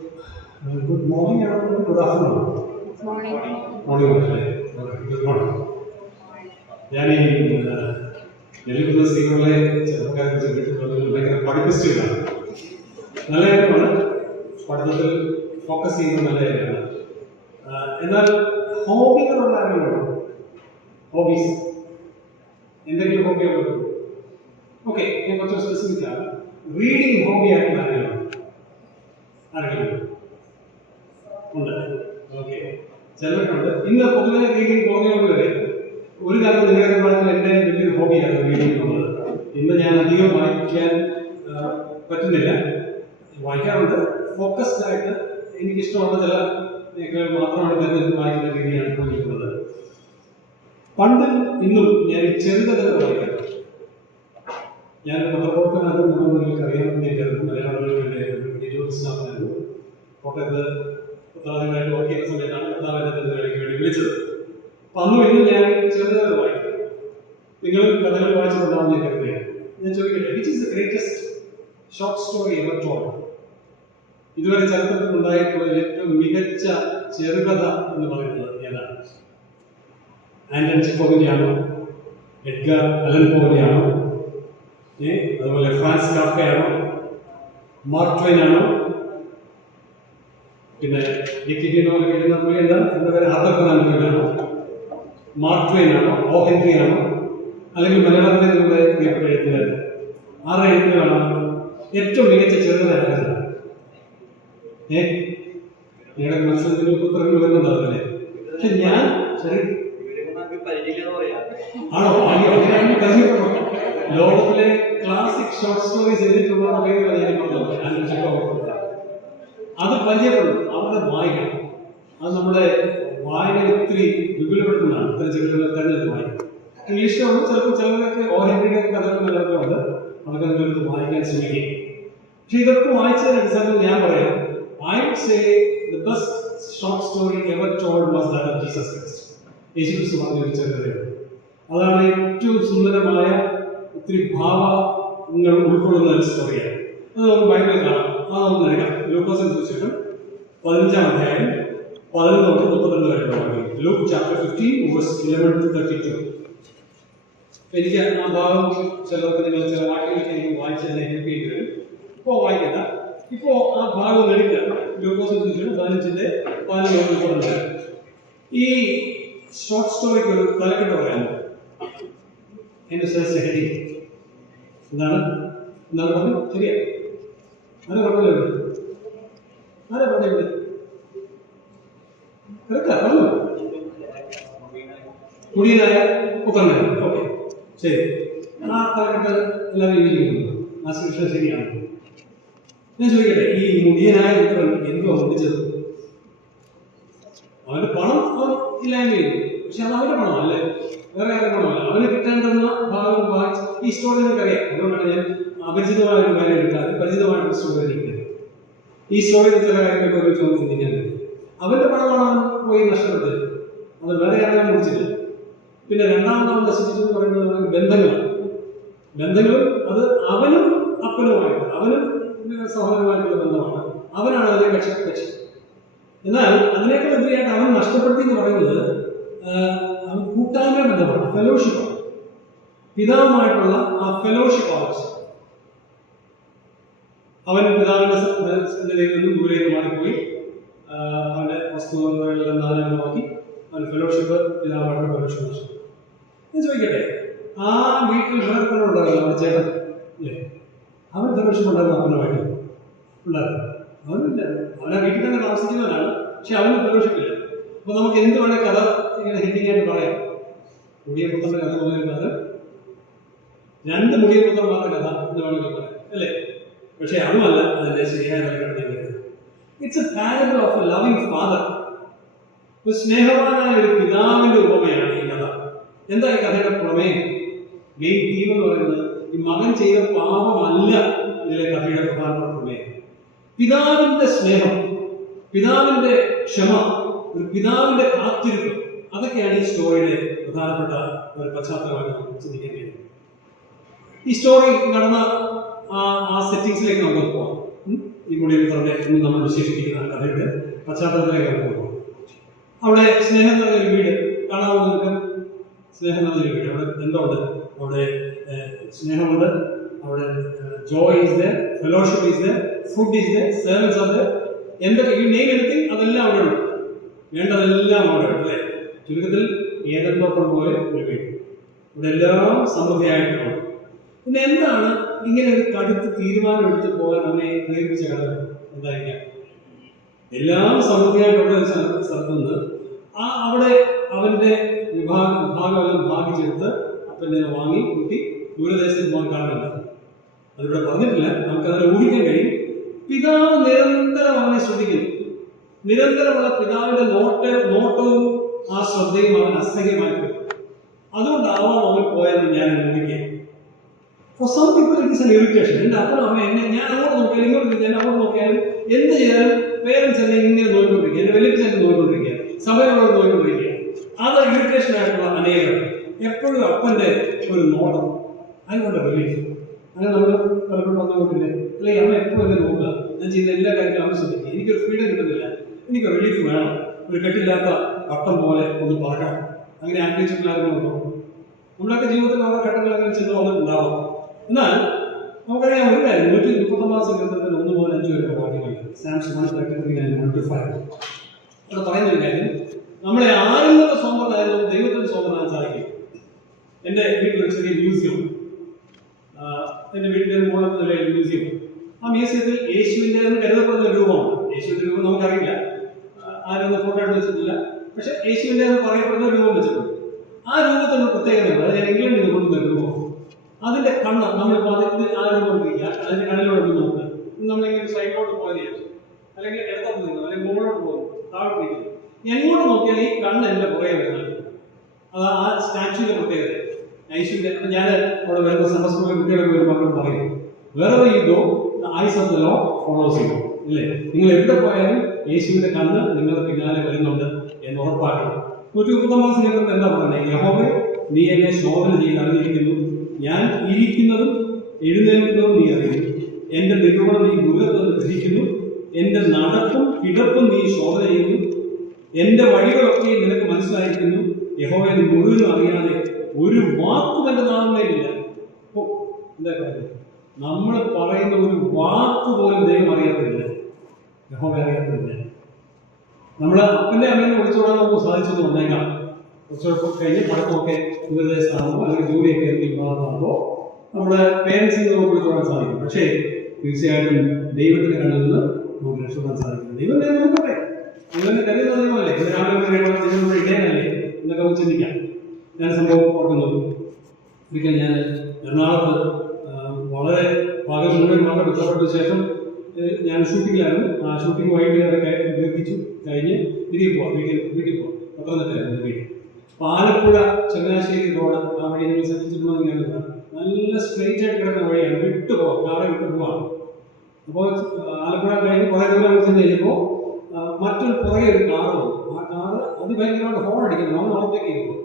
Good morning and good afternoon. Morning. Morning, good morning. ഞാൻ ഈ ഡൽഹി സ്ത്രീകളെ ചെറുപ്പക്കാരെ കുറിച്ച് ഭയങ്കര പഠിപ്പിച്ചിട്ടാണ്. നല്ല കാര്യമാണ്, പഠനത്തിൽ ഫോക്കസ് ചെയ്യുന്നത് നല്ല കാര്യമാണ്. എന്നാൽ ഹോബികളുള്ള ആരെങ്കിലും ഹോബീസ് എന്തെങ്കിലും ഹോബികളുണ്ടോ? ഓക്കെ, ഞാൻ കുറച്ച് സ്പെസിഫിക് ആണ്. റീഡിങ് ഹോബി ആയിട്ടുള്ള ആരെങ്കിലും ഉണ്ട്? ഓക്കെ, ചിലർക്കുണ്ട്. ഇന്ന് പൊതുവെ റീഡിങ് ഹോബികളുടെ ഒരു കാലത്ത് നിങ്ങളുടെ പ്രായത്തിൽ എൻ്റെ വലിയൊരു ഹോബിയാണ് റീഡിങ് എന്നുള്ളത്. ഇന്ന് ഞാൻ അധികം വായിക്കാൻ പറ്റുന്നില്ല, വായിക്കാറുണ്ട്. ഫോക്കസ്ഡ് ആയിട്ട് എനിക്കിഷ്ടമുള്ള ചില മേഖലകൾ മാത്രമാണ് തിരഞ്ഞെടുത്ത് വായിക്കുന്ന രീതിയാണ് തോന്നിയിട്ടുള്ളത്. പണ്ടും ഇന്നും ഞാൻ ചെറുകഥകൾ വായിക്കാം. ഞാൻ പത്രപ്രവർത്തനം നിങ്ങൾക്ക് അറിയാമെന്ന് ഞാൻ കരുതുന്നു. മലയാളത്തിലെ എഡിറ്റോറിയൽ സ്റ്റാഫായിരുന്നു. കോട്ടയത്ത് പ്രധാനമായിട്ട് വർക്ക് ചെയ്യുന്ന സമയത്താണ് പ്രധാനമായിട്ട് വേണ്ടി വിളിച്ചത്. അപ്പം അന്നും ഇന്നും ഞാൻ ചെറുകഥകൾ വായിക്കും. നിങ്ങൾ കഥകൾ വായിച്ചിട്ടുണ്ടാവുന്ന ഞാൻ കരുതുകയാണ്. ഞാൻ ചോദിക്കട്ടെ, which is the greatest short story ever told? ഇതുവരെ ചരിത്രത്തിൽ ഉണ്ടായിട്ടുള്ള ഏറ്റവും മികച്ച ചെറുകഥ എന്ന് പറയുന്നത് ഏതാണ്? ആന്റൺ ചെക്കോവിന്റെയാണോ? എഡ്ഗർ അലൻ പോലെയാണോ? അതുപോലെ ഫ്രാൻസ് കാഫ്കയാണോ? മാർക്ക് ട്വെയിൻ ആണോ? പിന്നെ എഴുതുന്ന പുള്ളി എന്താ പേര്? ആർതർ കനാൻ ഡോയിലാണോ? മാർക്ക് ട്വെയിൻ ആണോ? ഓ ഹെൻറി ആണോ? അല്ലെങ്കിൽ മലയാളത്തിലെ നിങ്ങളുടെ പ്രിയപ്പെട്ട എഴുത്തുകാർ ആറ് എഴുത്തുകളാണ് ഏറ്റവും മികച്ച ചെറുകഥ? നിങ്ങളുടെ മത്സരങ്ങൾക്ക് ഉത്തരങ്ങൾ വരുന്നുണ്ടാവില്ലേ? പക്ഷെ ഞാൻ ആണോ പരിചയപ്പെട്ടോ? ലോകത്തിലെ ക്ലാസിക് ഷോർട്ട് സ്റ്റോറീസ് എഴുതിയിട്ടുള്ള അത് പരിചയപ്പെടും, അവിടെ വായിക്കണം. അത് നമ്മുടെ വായന ഒത്തിരി വിപുലപ്പെടുത്തുന്നതാണ്. ഇത്തരം ചെറുകളെ തെരഞ്ഞെടുത്ത് വായിക്കും. ഇംഗ്ലീഷിലാണ് ചിലപ്പോൾ ചിലരൊക്കെ ഓ ഹെൻറിയുടെ കഥകൾ നിലനിൽക്കുന്നുണ്ട്, അതൊക്കെ നിങ്ങൾ വായിക്കാൻ ശ്രമിക്കുകയും. പക്ഷെ ഇതൊക്കെ വായിച്ചതിന് അടിസ്ഥാനത്തിൽ ഞാൻ പറയാം, I would say the best short story ever told was that of Jesus Christ. യേശുക്രിസ്തു പറഞ്ഞ ഒരു ചെറുകഥയാണ്. അതാണ് ഏറ്റവും സുന്ദരമായ, ഒത്തിരി ഭാവങ്ങൾ ഉൾക്കൊള്ളുന്ന ഒരു സ്റ്റോറിയാണ്. അത് നമുക്ക് ബൈബിളിൽ കാണാം. അത് നമുക്ക് എടുക്കാം. ലൂക്കോസിന്റെ സുവിശേഷം 15-ാം അധ്യായം 11 തൊട്ട് 32 വരെയുള്ള വാക്യങ്ങൾ. Luke chapter 15 verse 11 to 32. എനിക്ക് ആ ഭാഗം ചിലർക്ക് നിങ്ങൾ ചില വാക്യങ്ങൾക്ക് എനിക്ക് വായിച്ചതിനെ ഹെൽപ്പ് ചെയ്ത് വരും. ഇപ്പോൾ വായിക്കണ്ട, ഇപ്പോ ആ ഭാഗം എടുക്കുക. ലൂക്കോസിന്റെ സുവിശേഷം 15-ന്റെ 11 ഈ ഷോർട്ട് സ്റ്റോറിക്ക് ഒരു തലക്കെട്ട് പറയാമോ? എന്റെ ഹെഡിങ് എന്താണ് പറഞ്ഞു? ശരിയാ, ആരെ പറഞ്ഞല്ലോ? ആരെ പറഞ്ഞിട്ട് പറഞ്ഞു? കുടിയനായ പുത്രനായ. ഓക്കെ, ശരി. ആ തലക്കെട്ട് എല്ലാവരും യോജിക്കുന്നു. ആ ശിക്ഷ ശരിയാണ്. ഞാൻ ചോദിക്കട്ടെ, ഈ മുടിയനായ പുത്രൻ എന്തോ ഒന്നിച്ചത്? അവന്റെ പണം അവൻ ഇല്ലായ്മ ചെയ്തു. പക്ഷെ അത് അവന്റെ പണം അല്ലേ, വേറെ ആരുടെ പണമല്ല. അവന് കിട്ടേണ്ടുന്ന ഭാഗം വായിച്ച് ഈ സ്റ്റോറി നിങ്ങൾക്കറിയാം. അതുകൊണ്ടാണ് ഞാൻ അപരിചിതമായ ഒരു കാര്യം എടുക്കാതെ പരിചിതമായിട്ട് സ്റ്റോറി എടുക്കുന്നത്. ഈ സ്റ്റോറിയിൽ ചില കാര്യങ്ങൾക്ക് ഒരു ചോദ്യം ചിന്തിക്കാൻ കഴിയും. അവന്റെ പണമാണ് അവൻ പോയി നഷ്ടപ്പെട്ടത്, അത് വേറെ ആരെയും കുറിച്ചില്ല. പിന്നെ രണ്ടാമതാണ് നശിപ്പിച്ചത് പറയുന്നത് ബന്ധങ്ങളും അത് അവനും അപ്പനുമായിട്ട്, അവനും സഹോദരമായിട്ടുള്ള ബന്ധമാണ്. അവനാണ് അതിനെ കക്ഷി. എന്നാൽ അതിനേക്കാൾ എതിരെയായിട്ട് അവൻ നഷ്ടപ്പെടുത്തി എന്ന് പറയുന്നത് അവൻ കൂട്ടായ്മ ബന്ധമാണ്, ഫെലോഷിപ്പാണ്. പിതാവുമായിട്ടുള്ള ആ ഫെലോഷിപ്പ് ആവശ്യം. അവൻ പിതാവിന്റെ സന്നിധിയിൽ നിന്നും ദൂരേക്ക് മാറിപ്പോയി അവന്റെ വസ്തുവകളെല്ലാം നാനാക്കി അവൻ ഫെലോഷിപ്പ്, പിതാവായിട്ടുള്ള ഫെലോഷിപ്പ് നഷ്ടപ്പെട്ടു. ഞാൻ ചോദിക്കട്ടെ, ആ വീട്ടിൽ വേറെ ഉണ്ടാകുമല്ലോ അവന്റെ ചേട്ടൻ അല്ലേ? അവൻ ഫെലോഷിപ്പ് ഉണ്ടാകുന്ന അപ്പനുമായിട്ട് ഉണ്ടാകും? അവനില്ല. അവനാ വീട്ടിൽ തന്നെ താമസിക്കുന്നവനാണ്, പക്ഷെ അവന് ഫെലോഷിപ്പ് ഇല്ല. അപ്പൊ നമുക്ക് എന്ത് വേണേ കഥ ഇങ്ങനെ ഹെഡിങ് ആയിട്ട് പറയാം. മുടിയ പുത്രന്റെ കഥ പോലുന്നത് രണ്ട് മുടിയ പുത്രന്മാരുടെ കഥ എന്ന് വേണമെങ്കിൽ പറയാം അല്ലേ? പക്ഷെ അതുമല്ല അതിന്റെ ശരിയായ നൽകേണ്ടത്. It's A parable of A loving father. ഒരു സ്നേഹവാനായ ഒരു പിതാവിന്റെ ഉപമയാണ് ഈ കഥ. എന്താ ഈ കഥയുടെ പ്രമേയം? മെയിൻ തീം എന്ന് പറയുന്നത് ഈ മകൻ ചെയ്ത പാപമല്ല ഇതിലെ കഥയുടെ പ്രധാനപ്പെട്ട പ്രമേയം. പിതാവിന്റെ സ്നേഹം, പിതാവിന്റെ ക്ഷമ, ഒരു പിതാവിന്റെ കാത്തിരിപ്പ്, അതൊക്കെയാണ് ഈ സ്റ്റോറിയുടെ പ്രധാനപ്പെട്ട ഒരു പശ്ചാത്തലമായിട്ട് നമുക്ക് ചിന്തിക്കാൻ കഴിയും. ഈ സ്റ്റോറി നടന്ന ആ സെറ്റിംഗ്സിലേക്ക് നമുക്ക് പോകാം. ഈ മുടിയിൽ പറഞ്ഞ എന്ന് നമ്മൾ വിശേഷിപ്പിക്കുന്ന കഥയുടെ പശ്ചാത്തലത്തിലേക്ക് പോകും. അവിടെ സ്നേഹം നിറഞ്ഞൊരു വീട് കാണാമോ നിങ്ങൾക്ക്? സ്നേഹം നിറഞ്ഞൊരു വീട്. അവിടെ എന്തുണ്ട്? അവിടെ സ്നേഹമുണ്ട്, അവിടെ Joy is there, fellowship is there, food is there, servants are there. എന്തൊക്കെ ഈ നെയിം എനിത്തിങ് അതെല്ലാം അവിടെ ഉണ്ട്. വേണ്ടതെല്ലാം അവിടെ ഉണ്ട് അല്ലേ? ചുരുക്കത്തിൽ ഏതൻ തോട്ടം പോലെ ഒരു വീട്. ഇവിടെ എല്ലാം സമൃദ്ധിയായിട്ടുണ്ട്. പിന്നെ എന്താണ് ഇങ്ങനെ ഒരു കടുത്ത് തീരുമാനം എടുത്ത് പോകാൻ അവനെ പ്രേരിപ്പിച്ച ഘടകം എന്തായിരിക്കാം? എല്ലാം സമൃദ്ധിയായിട്ടുള്ള ഒരു സ്ഥലത്ത് നിന്ന് അവിടെ അവന്റെ വിഭാഗം ഭാഗിച്ചെടുത്ത് അപ്പനെ വാങ്ങി കൂട്ടി ദൂരദേശത്ത് പോകാൻ കാരണമില്ല. അതിവിടെ പറഞ്ഞിട്ടില്ല, നമുക്കതിനെ ഊഹിക്കാൻ കഴിയും. പിതാവ് നിരന്തരം അവനെ ശ്രദ്ധിക്കുന്നു. നിരന്തരമുള്ള പിതാവിന്റെ നോട്ടവും ആ ശ്രദ്ധയും അവൻ അസഹ്യമായി. അതുകൊണ്ടാവാം അവൻ പോയെന്ന് ഞാൻ ഊഹിക്കുക. For some people it is an irritation. എൻ്റെ അപ്പനും അമ്മ എന്നെ ഞാൻ അങ്ങോട്ട് നോക്കിയാലും ഇങ്ങോട്ട് ഞാൻ അങ്ങോട്ട് നോക്കിയാലും എന്ത് ചെയ്താലും പേരൻസ് എന്നെ ഇങ്ങനെ നോക്കിക്കൊണ്ടിരിക്കുക, എന്റെ വലിയ നോക്കിക്കൊണ്ടിരിക്കുക, സഭയോട് നോക്കിക്കൊണ്ടിരിക്കുക. അത് ഇറിറ്റേഷൻ ആയിട്ടുള്ള അനേകം. എപ്പോഴും അപ്പന്റെ ഒരു നോട്ടം, അതിനുള്ള റിലീഫ്. അങ്ങനെ നമ്മൾ പലപ്പോഴും വന്നുകൊണ്ടില്ലേ? അല്ലെങ്കിൽ അമ്മ എപ്പോഴും എന്നെ നോക്കുക, ഞാൻ ചെയ്യുന്ന എല്ലാ കാര്യങ്ങളും ആവശ്യമില്ല, എനിക്കൊരു ഫ്രീഡം കിട്ടുന്നില്ല, എനിക്ക് റിലീഫ് വേണം, ഒരു കെട്ടില്ലാത്ത വട്ടം പോലെ ഒന്ന് പറക്കണം. അങ്ങനെ ആഗ്രഹിച്ചിട്ടുള്ള ആഗ്രഹമുണ്ടോ? നമ്മുടെയൊക്കെ ജീവിതത്തിൽ ഓരോ ഘട്ടങ്ങൾ അങ്ങനെ ചെന്ന് വന്നിട്ടുണ്ടാവും. എന്നാൽ നമുക്കറിയാം ഒരു കാര്യം, 139 സങ്കീർത്തനത്തിൽ 1 മുതൽ 5 വരെ വാക്യങ്ങളുണ്ട്. Psalms 135 അവിടെ പറയുന്ന ഒരു കാര്യം, നമ്മളെ ആരിൽ നിന്ന് സ്വന്തമായാലും ദൈവത്തിന് സ്വന്തമാകാൻ സാധിക്കും. എൻ്റെ വീട്ടിലൊരു ചെറിയ മ്യൂസിയം, എൻ്റെ വീട്ടിലെ മുകളിലത്തെ നിലയിൽ മ്യൂസിയം. ആ മ്യൂസിയത്തിൽ യേശുവിൻ്റെ കരുതപ്പെടുന്ന ഒരു രൂപമാണ്. യേശുവിൻ്റെ രൂപം നമുക്കറിയില്ല, ആരൊന്നും ഫോട്ടോ എടുത്ത് വെച്ചിട്ടില്ല. പക്ഷെ യേശുവിൻ്റെ പറയപ്പെടുന്ന ഒരു രൂപം വെച്ചിട്ടുണ്ട്. ആ രൂപത്തിൻ്റെ പ്രത്യേകതയുണ്ട്. അത് ഞാൻ ഇംഗ്ലണ്ടിൽ നിന്ന് കൊണ്ടുവന്ന രൂപം. അതിന്റെ കണ്ണ് നമ്മളിപ്പോൾ അതിൽ ആ രൂപം ഇരിക്കുക, അതിന്റെ കണ്ണിലോട്ട് നോക്കുക. നമ്മളിങ്ങനെ സൈഡിലോട്ട് പോയത്, അല്ലെങ്കിൽ ഇടത്തോട്ട് നിന്നു, അല്ലെങ്കിൽ മുകളിലോട്ട് പോകും, താഴോട്ട് നിൽക്കുന്നു. എങ്ങോട്ട് നോക്കിയാൽ ഈ കണ്ണ് എന്റെ പുറകെ വരുന്നത്. അത് ആ സ്റ്റാച്യൂവിന്റെ പ്രത്യേകത. യേശുവിന്റെ ഞാൻ അവിടെ വരുന്ന സൺഡേ സ്കൂളിലെ കുട്ടികളൊക്കെ വരുമ്പോൾ അവരോട് പറയും, wherever you go, the eyes of the Lord follows you. ഇല്ലേ? നിങ്ങൾ എവിടെ പോയാലും യേശുവിന്റെ കണ്ണ് നിങ്ങളുടെ പിന്നാലെ വരുന്നുണ്ട് എന്ന് ഉറപ്പാക്കണം. 139 സങ്കീർത്തനത്തിൽ എന്താ പറയുന്നത്? യഹോവേ, നീ എന്നെ ശോധന ചെയ്ത് അറിഞ്ഞിരിക്കുന്നു, ഞാൻ ഇരിക്കുന്നതും എഴുന്നേൽക്കുന്നതും നീ അറിയുന്നു, എന്റെ നിരൂപണം നീ ദൂരത്ത് ഗ്രഹിക്കുന്നു, എന്റെ നടപ്പും കിടപ്പും നീ ശോധന ചെയ്യുന്നു, എന്റെ വഴികളൊക്കെ നിനക്ക് മനസ്സിലായിരിക്കുന്നു. യഹോവേ, നീ മുഴുവനും അറിയാതെ ഒരു വാക്കും എന്റെ നാമേലില്ല. എന്താ കാര്യം? നമ്മൾ പറയുന്ന ഒരു വാക്ക് പോലും ദൈവം അറിയാത്തില്ല, യഹോവ അറിയാത്തില്ല. നമ്മൾ അപ്പന്റെ അമ്മേനെ വിളിച്ചോളാൻ നമുക്ക് സാധിച്ചെന്ന് വന്നേക്കാം. കുറച്ചൊക്കെ കഴിഞ്ഞ് പഠിത്തമൊക്കെ ദൂരദേശത്താകുമ്പോൾ അല്ലെങ്കിൽ ജോലിയൊക്കെ ഭാഗത്താകുമ്പോൾ നമ്മുടെ പേരൻസിൽ നമുക്ക് വിളിച്ചോളാൻ സാധിക്കും. പക്ഷേ തീർച്ചയായിട്ടും ദൈവത്തിന്റെ കണ്ണിൽ നിന്ന് നമുക്ക് രക്ഷപ്പെടാൻ സാധിക്കും. ദൈവം ഞാൻ നോക്കട്ടെ, ദൈവന്റെ കരുതുന്ന ദൈവമല്ലേ, ദൈവങ്ങളുടെ ഇടയനല്ലേ എന്നൊക്കെ നമുക്ക് ചിന്തിക്കാം. ഞാൻ സംഭവം ഓർക്കുന്നു, ഒരിക്കൽ ഞാൻ എറണാകുളത്ത് വളരെ പകൽ മുഴുവൻ വളരെ ബന്ധപ്പെട്ട ശേഷം ഞാൻ ഷൂട്ടിങ്ങിലായിരുന്നു. ആ ഷൂട്ടിംഗ് വൈകിട്ട് ദീർഘിച്ചു കഴിഞ്ഞ് തിരികെ പോവാം, വീട്ടിൽ പോവാം. പത്തനംതിട്ടയായിരുന്നു വീട്. ആലപ്പുഴ ചങ്ങനാശ്ശേരി റോഡ് ആ വഴി നിങ്ങൾ സഞ്ചരിച്ചിട്ടുണ്ടെന്ന് ഞാൻ നല്ല സ്ട്രെയിറ്റ് ആയിട്ട് കിടക്കുന്ന വഴിയാണ്, വിട്ടു പോവാം, കാറെ വിട്ടു പോവാം. അപ്പോൾ ആലപ്പുഴ കഴിഞ്ഞ് കുറേ ദൂരം ചെന്ന് കഴിഞ്ഞപ്പോൾ മറ്റൊരു പുറകെ ഒരു കാറ് പോകും. ആ കാറ് അതിഭയങ്കരമായിട്ട് ഹോൺ അടിക്കുന്നു, നമ്മൾ ഓവർടേക്ക് ചെയ്യുമ്പോൾ.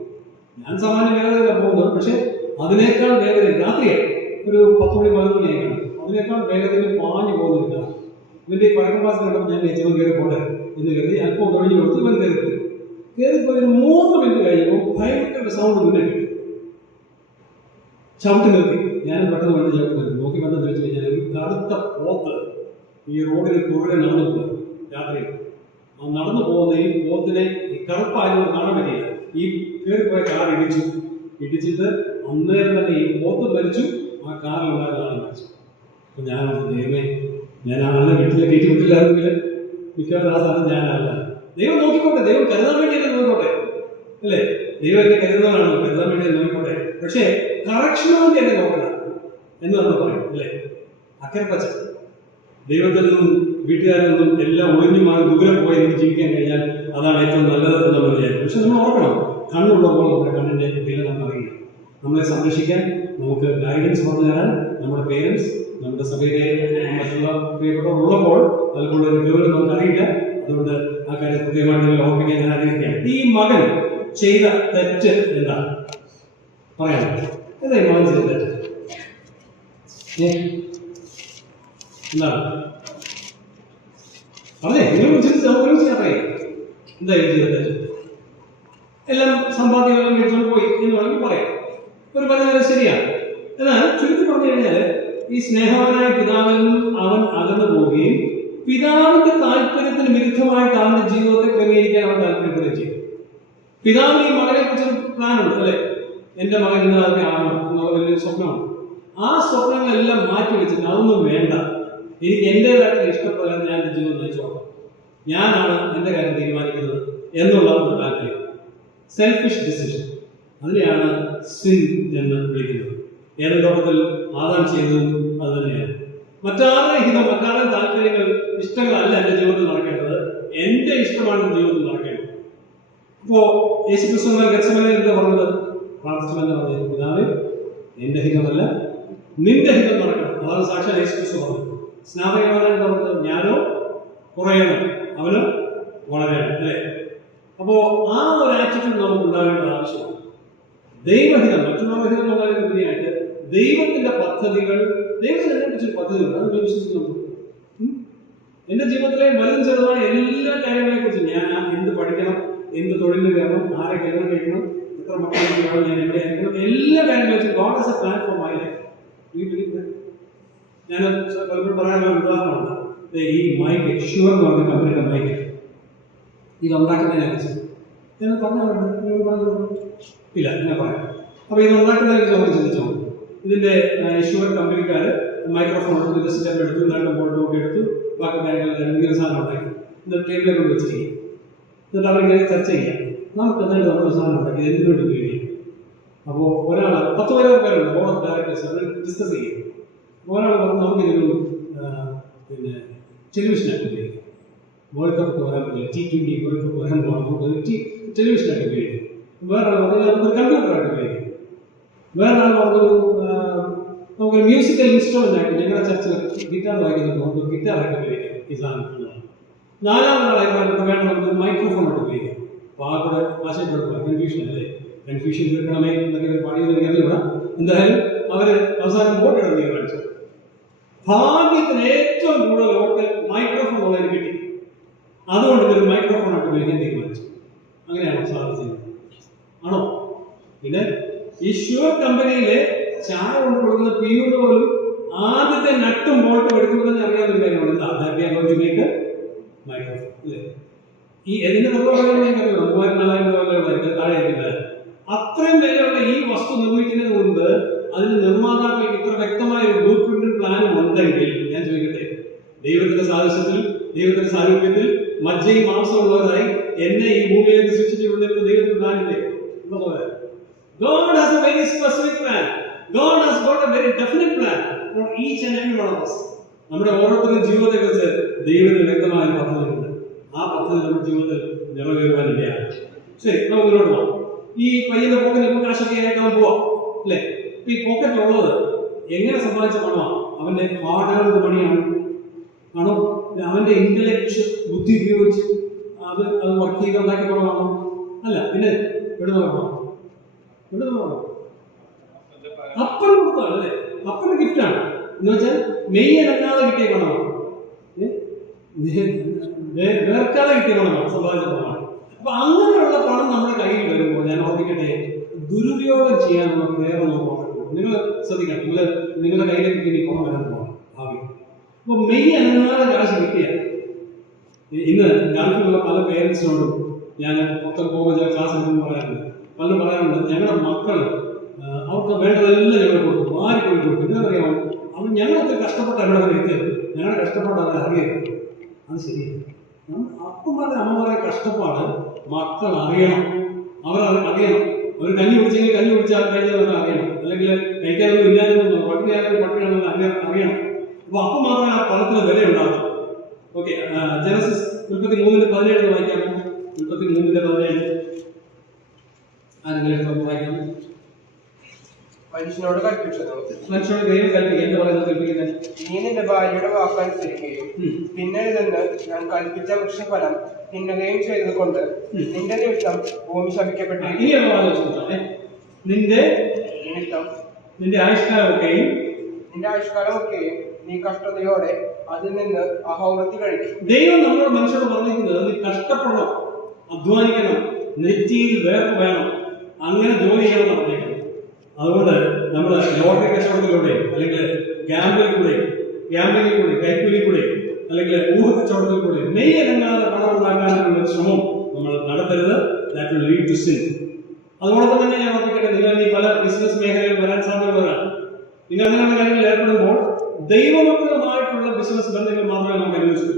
ഞാൻ സാമാന്യ വേഗതയിലാണ് പോകുന്നത്, പക്ഷെ അതിനേക്കാൾ വേഗതയിൽ രാത്രിയാണ്, ഒരു 10 മണി 11 മണിയായിക്കാണ്, അതിനേക്കാൾ വേഗതയിൽ പാഞ്ഞു പോകുന്നില്ല. ഇവന്റെ ഈ പഴക്കം ക്ലാസ് കണ്ടപ്പോൾ ഞാൻ വെച്ചവൻ കയറി പോട്ടെ എന്ന് കരുതി അല്പം കഴിഞ്ഞ് കൊടുത്ത് ഇവൻ കയറിപ്പോയി. ഒരു 3 മിനിറ്റ് കഴിഞ്ഞപ്പോൾ ഭയങ്കര സൗണ്ട് മുന്നേ കിട്ടി. ചവിട്ടി നിർത്തി. ഞാനും പെട്ടെന്ന് വണ്ടി ചവിട്ടി നിർത്തി. നോക്കി വന്നു ചോദിച്ചു കഴിഞ്ഞാൽ ഒരു കറുത്ത പോത്ത് ഈ റോഡിന് കുറുകെ നടന്നു പോകും രാത്രി. ആ നടന്നു പോകുന്ന ഈ പോത്തിനെ കറുപ്പായതുകൊണ്ട് കാണാൻ പറ്റിയില്ല. ഈ കയറിപ്പോയ കാർ ഇടിച്ചിട്ട് അന്നേരം തന്നെ ഈ പോത്ത് മരിച്ചു, ആ കാറിലുണ്ടായിരുന്ന ആൾ മരിച്ചു. അപ്പൊ ഞാൻ ദൈവമേ, ഞാൻ ആളെ വീട്ടിലെ കയറ്റി വിട്ടില്ലായിരുന്നെങ്കിൽ മിക്കവാറും ആ സാധനം ഞാനല്ല. ദൈവം നോക്കിക്കോട്ടെ, ദൈവം കരുതാൻ വേണ്ടി എന്നെ നോക്കിക്കോട്ടെ, അല്ലേ? ദൈവം എന്നെ കരുതുന്നതാണല്ലോ, കരുതാൻ വേണ്ടി എന്നെ നോക്കിക്കോട്ടെ. പക്ഷേ കറക്ഷന് വേണ്ടി എന്നെ നോക്കണ്ട എന്ന് നമ്മൾ പറയും, അല്ലേ? അക്കരപ്പച്ച ദൈവത്തിൽ നിന്നും വീട്ടുകാരിൽ നിന്നും എല്ലാം ഒളിഞ്ഞു മാറി ദൂരെ പോയി എനിക്ക് ജീവിക്കാൻ കഴിഞ്ഞാൽ അതാണ് ഏറ്റവും നല്ലത് എന്ന് നമ്മൾ വിചാരിക്കും. പക്ഷെ നമ്മൾ ഓർക്കണം, കണ്ണുള്ളപ്പോൾ നമ്മുടെ കണ്ണിന്റെ വില നമുക്ക് അറിയില്ല. നമ്മളെ സംരക്ഷിക്കാൻ നമുക്ക് ഗൈഡൻസ് പറഞ്ഞു തരാൻ നമ്മുടെ പേരൻസ്, നമ്മുടെ സഭയിലെ മറ്റുള്ള പ്രിയപ്പെട്ടവർ ഉള്ളപ്പോൾ പലപ്പോഴും ജോലി നമുക്കറിയില്ല. അതുകൊണ്ട് ആ കാര്യം കൃത്യമായിട്ട് ഓർമ്മിക്കാൻ ഞാൻ ആഗ്രഹിക്കുകയാണ്. ഈ മകൻ ചെയ്ത തെറ്റ് എന്താണ് പറയാൻ? എന്താ ഈ മകൻ ചെയ്ത തെറ്റ് എന്താണ്? കുറിച്ച് നമുക്ക് ഒരുമിച്ച് അറിയാം. എന്തായാലും ജീവിതത്തിൽ എല്ലാം സമ്പാദ്യമെല്ലാം മേടിച്ചോണ്ട് പോയി എന്ന് വേണമെങ്കിൽ പറയാം. ഒരു പറഞ്ഞാൽ ശരിയാണ്. എന്നാൽ ചുരുക്കി പറഞ്ഞു കഴിഞ്ഞാൽ ഈ സ്നേഹവാനായ പിതാവിൽ നിന്നും അവൻ അകന്നു പോവുകയും പിതാവിന്റെ താല്പര്യത്തിന് വിരുദ്ധമായിട്ട് അവന്റെ ജീവിതത്തെ ക്രമീകരിക്കാൻ അവൻ താല്പര്യപ്പെടുകയും ചെയ്യും. പിതാവിന് ഈ മകനെ കുറിച്ചൊരു പ്ലാനുണ്ട് അല്ലെ, എന്റെ മകൻ ഇന്നതൊക്കെ ആവണം എന്നുള്ള വലിയൊരു സ്വപ്നമാണ്. ആ സ്വപ്നങ്ങളെല്ലാം മാറ്റി വെച്ചിട്ട് അതൊന്നും വേണ്ട, എനിക്ക് എന്റേതായിട്ടുള്ള ഇഷ്ടപ്രകാരം ഞാൻ എന്റെ ജീവിതം നയിച്ചോളാം, ഞാനാണ് എന്റെ കാര്യം തീരുമാനിക്കുന്നത് എന്നുള്ള ഒരു താല്പര്യം, സെൽഫിഷ് ഡിസിഷൻ. അതിനെയാണ് സിൻ എന്ന് വിളിക്കുന്നത്. ഏത് ലോകത്തിൽ ആദാം ചെയ്തതും അത് തന്നെയാണ്. മറ്റാരുടെ ഹിതം, മറ്റാരുടെ താല്പര്യങ്ങൾ, ഇഷ്ടങ്ങളല്ല എന്റെ ജീവിതത്തിൽ നടക്കേണ്ടത്, എന്റെ ഇഷ്ടമാണ് എന്റെ ജീവിതത്തിൽ നടക്കേണ്ടത്. ഇപ്പോ യേശുക്രിസ്തു ഗെത്സമനയിൽ എന്താ പറഞ്ഞത്? പ്രാർത്ഥിച്ചെന്ന് പറഞ്ഞത്, പിതാവേ എന്റെ ഹിതമല്ല നിന്റെ ഹിതം നടക്കണം. അതാണ് സാക്ഷാൽ യേശുക്രിസ്തു പറഞ്ഞത്. സ്നാപകയോഹന്നാൻ എന്താ പറഞ്ഞത്? ഞാനോ കുറയണം, അവന് വളരണം, അല്ലേ? അപ്പോ ആ ഒരു ആറ്റിറ്റ്യൂഡ് നമുക്ക് ഉണ്ടാകേണ്ട ആവശ്യമാണ്. ദൈവഹിതം, മറ്റുള്ള ഹിതം എന്നുള്ളതിന് ഉപരിയായിട്ട് ദൈവത്തിന്റെ പദ്ധതികൾ, ദൈവത്തിന് എന്നെ കുറിച്ചൊരു പദ്ധതിയുണ്ട്, അത് വിശ്വസിക്കുന്നുണ്ട്. എന്റെ ജീവിതത്തിലെ വലുതും ചെറുതായ എല്ലാ കാര്യങ്ങളെ കുറിച്ച് ഞാൻ എന്ത് പഠിക്കണം, എന്ത് തൊഴിലിന് കയറണം, ആരെ കല്യാണം കഴിക്കണം, എത്ര മക്കളെ വേണം, ഞാൻ എവിടെ ആയിരിക്കണം, എല്ലാ കാര്യങ്ങളും വെച്ച് God has A plan for my life. ഞാൻ പലപ്പോഴും പറയാനുള്ള ഉദാഹരണമാണ് ഈ മൈക്ക്, ഷുവർ എന്ന് പറഞ്ഞ കമ്പനിയുടെ മൈക്ക്, ഇത് ഉണ്ടാക്കുന്നതിനെ കുറിച്ച് ഞാൻ പറഞ്ഞില്ല, ഞാൻ പറയാം. അപ്പൊ ഇത് ഉണ്ടാക്കുന്നതിനെ കുറിച്ച് നമുക്ക് ചിന്തിച്ചോ. ഇതിന്റെ ഷുവർ കമ്പനിക്കാർ മൈക്രോഫോൺ എടുത്തു, ഇതിന്റെ സ്റ്റെപ്പ് എടുത്തു, രണ്ട് ബോർഡ് ഒക്കെ എടുത്തു, ബാക്കി കാര്യങ്ങൾ എന്തെങ്കിലും സാധനം ഉണ്ടാക്കി എന്നിട്ട് ടേബിളിൽ കൊണ്ട് വെച്ചിരിക്കും. എന്നിട്ട് അവരിങ്ങനെ ചർച്ച ചെയ്യാം, നമുക്ക് എന്തായാലും നമ്മുടെ സാധനം ഉണ്ടാക്കി എന്തിനു വേണ്ടി ഉപയോഗിക്കും. അപ്പോൾ ഒരാൾ 10 പേരുണ്ട് ബോർഡ് ഓഫ് ഡയറക്ടേഴ്സ്, അവർ ഡിസ്കസ് ചെയ്യും. ഒരാൾ പറഞ്ഞു നമുക്കിതൊരു പിന്നെ ടെലിവിഷനായിട്ട് ഉപയോഗിക്കും, വേൾഡ് കപ്പ് വരാൻ പറ്റില്ല, T20 വേൾഡ് കപ്പ് വരാൻ പോകുന്നത് ടെലിവിഷനായിട്ട് ഉപയോഗിക്കും. വേറൊരാൾ പറഞ്ഞു നമുക്കൊരു കമ്പ്യൂട്ടറായിട്ട് ഉപയോഗിക്കും. വേറൊരാൾ പറഞ്ഞു നമുക്കൊരു മ്യൂസിക്കൽ ഇൻസ്ട്രുമെന്റ് ആയിട്ട്, ഞങ്ങളുടെ ചർച്ചിൽ ഗിറ്റാർ വായിക്കുന്നത് നമുക്ക് ഗിറ്റാറായിട്ട് ഉപയോഗിക്കാം ഈ സാധനം. നാലാമതാളായി പറഞ്ഞിട്ട് വേണം നമുക്ക് മൈക്രോഫോൺ ആയിട്ട് ഉപയോഗിക്കാം. അപ്പോൾ ആ കൂടെ ആശയപ്പെടുക, കൺഫ്യൂഷൻ അല്ലേ, കൺഫ്യൂഷൻ തീർക്കണമേ എന്നൊക്കെ പാടിയതില്ല. എന്തായാലും അവര് അവസാനം വോട്ട് ഇടാൻ തീരുമാനിച്ചു. ഭാഗ്യത്തിന് ഏറ്റവും കൂടുതൽ വോട്ട് മൈക്രോഫോൺ ഉള്ളതിന് കിട്ടി. അതുകൊണ്ട് ഇവർ മൈക്രോഫോൺ ആയിട്ട് ഉപയോഗിക്കാൻ തീരുമാനിച്ചു. അങ്ങനെയാണോ സാധിച്ചത്? ആണോ? പിന്നെ ഈ ഷുവർ കമ്പനിയിലെ ചായ കൊണ്ട് കൊടുക്കുന്ന പിയൂണ് പോലും ആദ്യത്തെ നട്ടും ബോൾട്ടും എടുക്കുമ്പോൾ തന്നെ അറിയാവുന്ന കാര്യമാണ് എന്താ മൈക്രോഫോൺ അല്ലേ. ഈ ഇതിന്റെ നമ്മൾ പറയുന്നത് 3,000-4,000 രൂപ താഴെ ഇരിക്കുന്നത്. അത്രയും വിലയുള്ള ഈ വസ്തു നിർമ്മിക്കുന്നതിന് മുൻപ് അതിന് നിർമ്മാതാക്കൾക്ക് ഇത്ര വ്യക്തമായ ഒരു ബ്ലൂ പ്രിന്റും പ്ലാനും ഉണ്ടെങ്കിൽ ഞാൻ ചോദിക്കട്ടെ, ദൈവത്തിന്റെ സാദൃശ്യത്തിൽ, ദൈവത്തിന്റെ സാരൂപ്യത്തിൽ മജ്ജയും മാംസമുള്ളവരായി എന്നെ ഈ ഭൂമിയിലേക്ക് സൃഷ്ടിച്ചിട്ടുണ്ടെങ്കിൽ ദൈവത്തിന്റെ പ്ലാനില്ലേ? God has a very specific plan. God has got a very definite plan for each and every one of us. നമ്മുടെ ഓരോരുത്തരുടെ ജീവിതത്തെക്കുറിച്ച് ദൈവത്തിന് വ്യക്തമായ പദ്ധതിയുണ്ട്. ആ പദ്ധതി നമ്മുടെ ജീവിതത്തിൽ നിറവേറുവാനില്ലയാണ്. ശരി, നമുക്ക് മുന്നോട്ട് പോകാം. ഈ പയ്യന്റെ പോക്കറ്റിൽ കാശൊക്കെ ആയിട്ടാണ് പോവാം അല്ലേ. ഈ പോക്കറ്റിലുള്ളത് എങ്ങനെ സമ്പാദിച്ച പണമാണ്? അവന്റെ ഹാർഡ് പണിയാണ് ആണോ? അവന്റെ ഇന്റലക്ട് ബുദ്ധി ഉപയോഗിച്ച് അത് വർക്ക് ചെയ്ത് ഉണ്ടാക്കിയ പണമാണോ? അല്ല, പിന്നെ എവിടുന്ന പണമാണ്? അപ്പൻ കൊടുത്താണ് അല്ലേ. അപ്പന്റെ ഗിഫ്റ്റാണ് എന്ന് വെച്ചാൽ മെയ്യനല്ലാതെ കിട്ടിയ പണമാണ്, വേർക്കാതെ കിട്ടിയ പണമാണ്, സമ്പാദിച്ച പണമാണ്. അപ്പൊ അങ്ങനെയുള്ള പണം നമ്മുടെ കയ്യിൽ വരുമ്പോൾ ഞാൻ ഓർമ്മിക്കട്ടെ, ദുരുപയോഗം ചെയ്യാനുള്ള പ്രേരണ നമുക്ക്. നിങ്ങൾ ശ്രദ്ധിക്കണം, നിങ്ങളുടെ കയ്യിലേക്ക് ഇനി പണം വരാൻ പോകണം ഭാവി. അപ്പൊ മെയ് അല്ലാതെ കാശ് കിട്ടിയ ഇന്ന് ഗൾഫിലുള്ള പല പേരൻസിനോടും ഞാൻ മൊത്തം പോകുന്ന ക്ലാസ് എടുക്കുമ്പോൾ പറയാറുണ്ട്, പലരും പറയാറുണ്ട്, ഞങ്ങളുടെ മക്കൾ അവർക്ക് വേണ്ടതെല്ലാം ഞങ്ങൾ കൊടുക്കും, ആര് കൊടുക്കും. എന്താണെന്നറിയാമോ? അവർ ഞങ്ങളൊക്കെ കഷ്ടപ്പെട്ട് എവിടെ വരെ എത്തിയത്, ഞങ്ങളുടെ കഷ്ടപ്പാട് അവർ അറിയരുത്. അത് ശരിയാണ്. അപ്പന്മാരുടെ അമ്മമാരെ കഷ്ടപ്പാട് മക്കൾ അറിയണം, അവർ അറിയണം. അവർ കഞ്ഞി കുടിച്ചെങ്കിൽ കഞ്ഞി കുടിച്ചാൽ കഴിഞ്ഞതെന്ന് അറിയണം, അല്ലെങ്കിൽ കഴിക്കാനൊന്നും ഇല്ലാതെന്നൊന്നും പട്ടിണിയായാലും പട്ടിണിയാണെന്ന് അറിയണം. അപ്പൊ അപ്പം മാത്രമേ ആ പണത്തിന് വില ഉണ്ടാകും. Okay, Genesis 33:17 വായിക്കാമോ? 33:17 ആരെങ്കിലും വായിക്കാം. മനുഷ്യനോട് കൽപ്പിച്ചതോ, മനുഷ്യനോട് ദൈവം കൽപ്പിക്കുക എന്ന് പറയുന്നത് കൽപ്പിക്കുന്നത്, നീ നിന്റെ ഭാര്യയുടെ വാക്കനുസരിക്കുകയും പിന്നീട് ഞാൻ കൽപ്പിച്ച വൃക്ഷഫലം തിന്നുകയും ചെയ്തത് കൊണ്ട് നിന്റെ നിമിത്തം ഭൂമി ശപിക്കപ്പെട്ടിരിക്കുന്നു. നിന്റെ നിമിത്തം നിന്റെ ആയുഷ്കാലമൊക്കെയും നീ കഷ്ടതയോടെ അതിൽ നിന്ന് അഹോമത്തി കഴിക്കും. ദൈവം നമ്മളോട് മനുഷ്യരോട് പറഞ്ഞിരിക്കുന്നത് നീ കഷ്ടപ്പെടണം, അധ്വാനിക്കണം, നെറ്റിയിൽ വേർപ്പ് വേണം, അങ്ങനെ ജോലി ചെയ്യണം പറഞ്ഞേക്കണം. അതുകൊണ്ട് നമ്മൾ ലോട്ടറി കച്ചവടത്തിലൂടെ അല്ലെങ്കിൽ ഗ്യാമ്പിളിലൂടെ കൈക്കൂലിക്കൂടെ അല്ലെങ്കിൽ ഊഹക്കച്ചവടത്തിലൂടെ നെയ്യനങ്ങാതെ പണം ഉണ്ടാക്കാനുള്ള ശ്രമം നമ്മൾ നടത്തരുത്. That will lead to sin. അതോടൊപ്പം തന്നെ ഞാൻ ഓർപ്പിക്കട്ടെ, നിങ്ങൾ ഈ പല ബിസിനസ് മേഖലയിൽ വരാൻ സാധ്യതയുള്ളവരാണ്. നിങ്ങൾ അങ്ങനെയുള്ള കാര്യങ്ങളിൽ ഏർപ്പെടുമ്പോൾ ദൈവമക്കളുമായിട്ടുള്ള ബിസിനസ് ബന്ധങ്ങൾ മാത്രമേ നമുക്ക് അനുവദിച്ചു,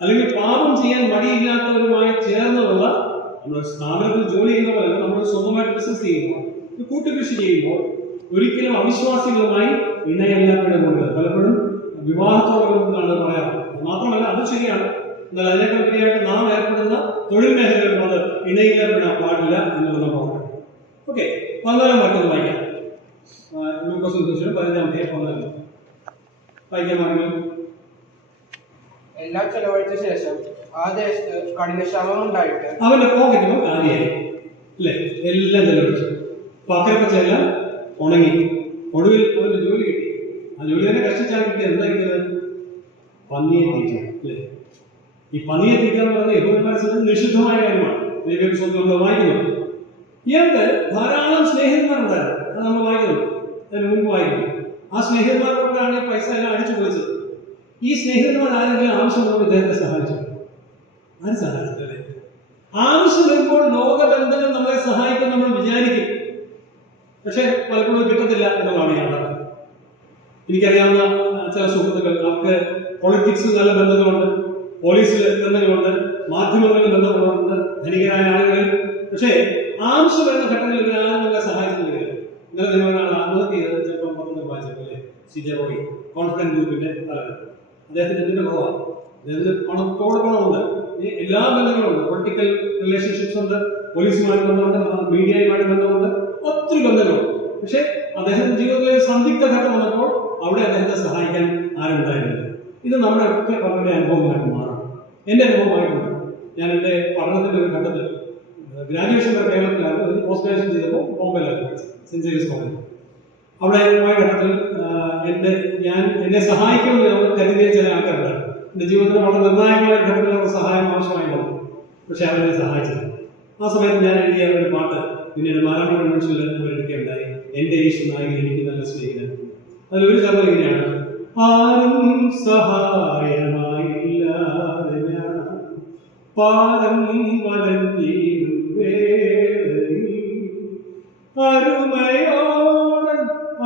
അല്ലെങ്കിൽ പാപം ചെയ്യാൻ മടിയില്ലാത്തവരുമായി ചേർന്നുള്ള നമ്മുടെ സ്ഥാപനത്തിൽ ജോലി ചെയ്യുന്ന പോലെ നമ്മൾ സ്വന്തമായിട്ട് ബിസിനസ് ചെയ്യുമ്പോൾ, കൂട്ടുകൃഷി ചെയ്യുമ്പോൾ ഒരിക്കലും അവിശ്വാസികളുമായി ഇണയെല്ലാപ്പെടേണ്ടത് പലപ്പോഴും വിവാഹത്തോടെന്നാണ് പറയാറ്. മാത്രമല്ല, അത് ശരിയാണ്. എന്നാൽ അതിനേക്കാൾ ഉപരിയായിട്ട് നാം ഏർപ്പെടുന്ന തൊഴിൽ മേഖലകളിൽ അത് ഇണയിലേർപ്പെടാൻ പാടില്ല എന്നുള്ളത് നമുക്ക് ഓർക്കണം. ഓക്കെ, 14 വാക്യം വായിക്കാം. ലൂക്കോസ് 15 വായിക്കാമാണെങ്കിൽ. എല്ലാം ചെലവഴിച്ച ശേഷം ആ ദേശത്ത് കഠിനക്ഷാമം ഉണ്ടായിട്ട് അവന്റെ പോക്കറ്റിലും കാര്യമായി അല്ലേ, എല്ലാം ചെലവഴിച്ചു. പക്കരപ്പച്ചെല്ലാം ഉണങ്ങി. ഒടുവിൽ അവന് ജോലി കിട്ടി. ആ ജോലി തന്നെ കഷ്ടിച്ചാൽ കിട്ടി. എന്താ കിട്ടിയത്? പന്നിയെ തീറ്റ അല്ലേ. ഈ പന്നിയെ തീറ്റ എന്ന് പറയുന്നത് യഹൂദന്മാരെ സംബന്ധിച്ച് നിഷിദ്ധമായ കാര്യമാണ്. നമ്മൾ വായിക്കുന്നുണ്ട്. ഇയാൾക്ക് ധാരാളം സ്നേഹിതന്മാരുണ്ടായിരുന്നു. അത് നമ്മൾ വായിക്കുന്നുണ്ട്, അതിന് മുൻപ് വായിക്കുന്നു. ആ സ്നേഹിതന്മാരോടാണ് ഈ പൈസ എല്ലാം അടിച്ചു പൊളിച്ചത്. ഈ സ്നേഹിതന്മാർ ആരെങ്കിലും ആവശ്യമുള്ളവർ ഇദ്ദേഹത്തെ സഹായിച്ചു? ആരും സഹായിച്ചില്ലേ? ആവശ്യം വരുമ്പോൾ ലോകബന്ധങ്ങൾ നമ്മളെ സഹായിക്കും നമ്മൾ വിചാരിക്കും, പക്ഷെ പലപ്പോഴും കിട്ടത്തില്ല എന്നുള്ളതാണ് യാഥാർത്ഥ്യം. എനിക്കറിയാവുന്ന ചില സുഹൃത്തുക്കൾ, അവർക്ക് പൊളിറ്റിക്സിൽ നല്ല ബന്ധങ്ങളുണ്ട്, പോലീസിൽ ബന്ധങ്ങളുണ്ട്, മാധ്യമങ്ങളിൽ ബന്ധങ്ങളുണ്ട്, ധനികരായ ആളുകളിൽ. പക്ഷേ ആവശ്യം വരുന്ന ഘട്ടങ്ങളിൽ ആരും നമ്മളെ സഹായിക്കുന്നില്ല. ഇന്നലെ നിങ്ങൾ ആത്മഹത്യ ചെയ്തത് ചിലപ്പോൾ പത്രത്തിൽ വായിച്ചല്ലേ, CJ റോയി, കോൺഫിഡൻസ് ഗ്രൂപ്പിന്റെ തലവൻ. അദ്ദേഹത്തിന് ഇതിന്റെ കുറവാണ്. അദ്ദേഹത്തിന് പണമുണ്ട്, എല്ലാ ബന്ധങ്ങളുണ്ട്, പൊളിറ്റിക്കൽ റിലേഷൻഷിപ്സ് ഉണ്ട്, പോലീസുമായിട്ട് ബന്ധമുണ്ട്, മീഡിയയുമായിട്ട് ബന്ധമുണ്ട്, ഒത്തിരി ബന്ധങ്ങളുണ്ട്. പക്ഷെ അദ്ദേഹത്തിന്റെ ജീവിതത്തിലെ സന്ദിഗ്ധ ഘട്ടം വന്നപ്പോൾ അവിടെ അദ്ദേഹത്തെ സഹായിക്കാൻ ആരുണ്ടായിരുന്നില്ല. ഇത് നമ്മുടെ ഒക്കെ അവരുടെ അനുഭവമായിട്ട് മാറും. എൻ്റെ അനുഭവമായിട്ടുണ്ട്. ഞാൻ എൻ്റെ പഠനത്തിന്റെ ഒരു ഘട്ടത്തിൽ ഗ്രാജുവേഷൻ കേരളത്തിലായിരുന്നു, പോസ്റ്റ് ഗ്രാജുവേഷൻ ചെയ്തപ്പോൾ ബോംബെയിലായിരുന്നു, സെന്റ് ജെയിംസ് കോളേജ്. അവിടെ പോയ ഘട്ടത്തിൽ എന്നെ സഹായിക്കുമെന്ന് അവർ കരുതിയ ചില ആൾക്കാരുണ്ടായിരുന്നു. എൻ്റെ ജീവിതത്തിൽ വളരെ നിർണായകമായ ഘട്ടത്തിൽ അവർ സഹായം ആവശ്യമായി വന്നു. പക്ഷെ അവരെ സഹായിച്ചില്ല. ആ സമയത്ത് ഞാൻ എഴുതിയ ഒരു പാട്ട് പിന്നീട് മാരാമൺ കൺവെൻഷനിൽ അവരെടുക്കുകയുണ്ടായി. എൻ്റെ യേശു നായകൻ എനിക്ക് നല്ല സ്നേഹിതൻ. അതിലൊരു ചർച്ച ഇങ്ങനെയാണ്: ആരും സഹായമായില്ലാതെ ഞാൻ പാരം വലഞ്ഞിടും വേളയിൽ അരുമയോടൻ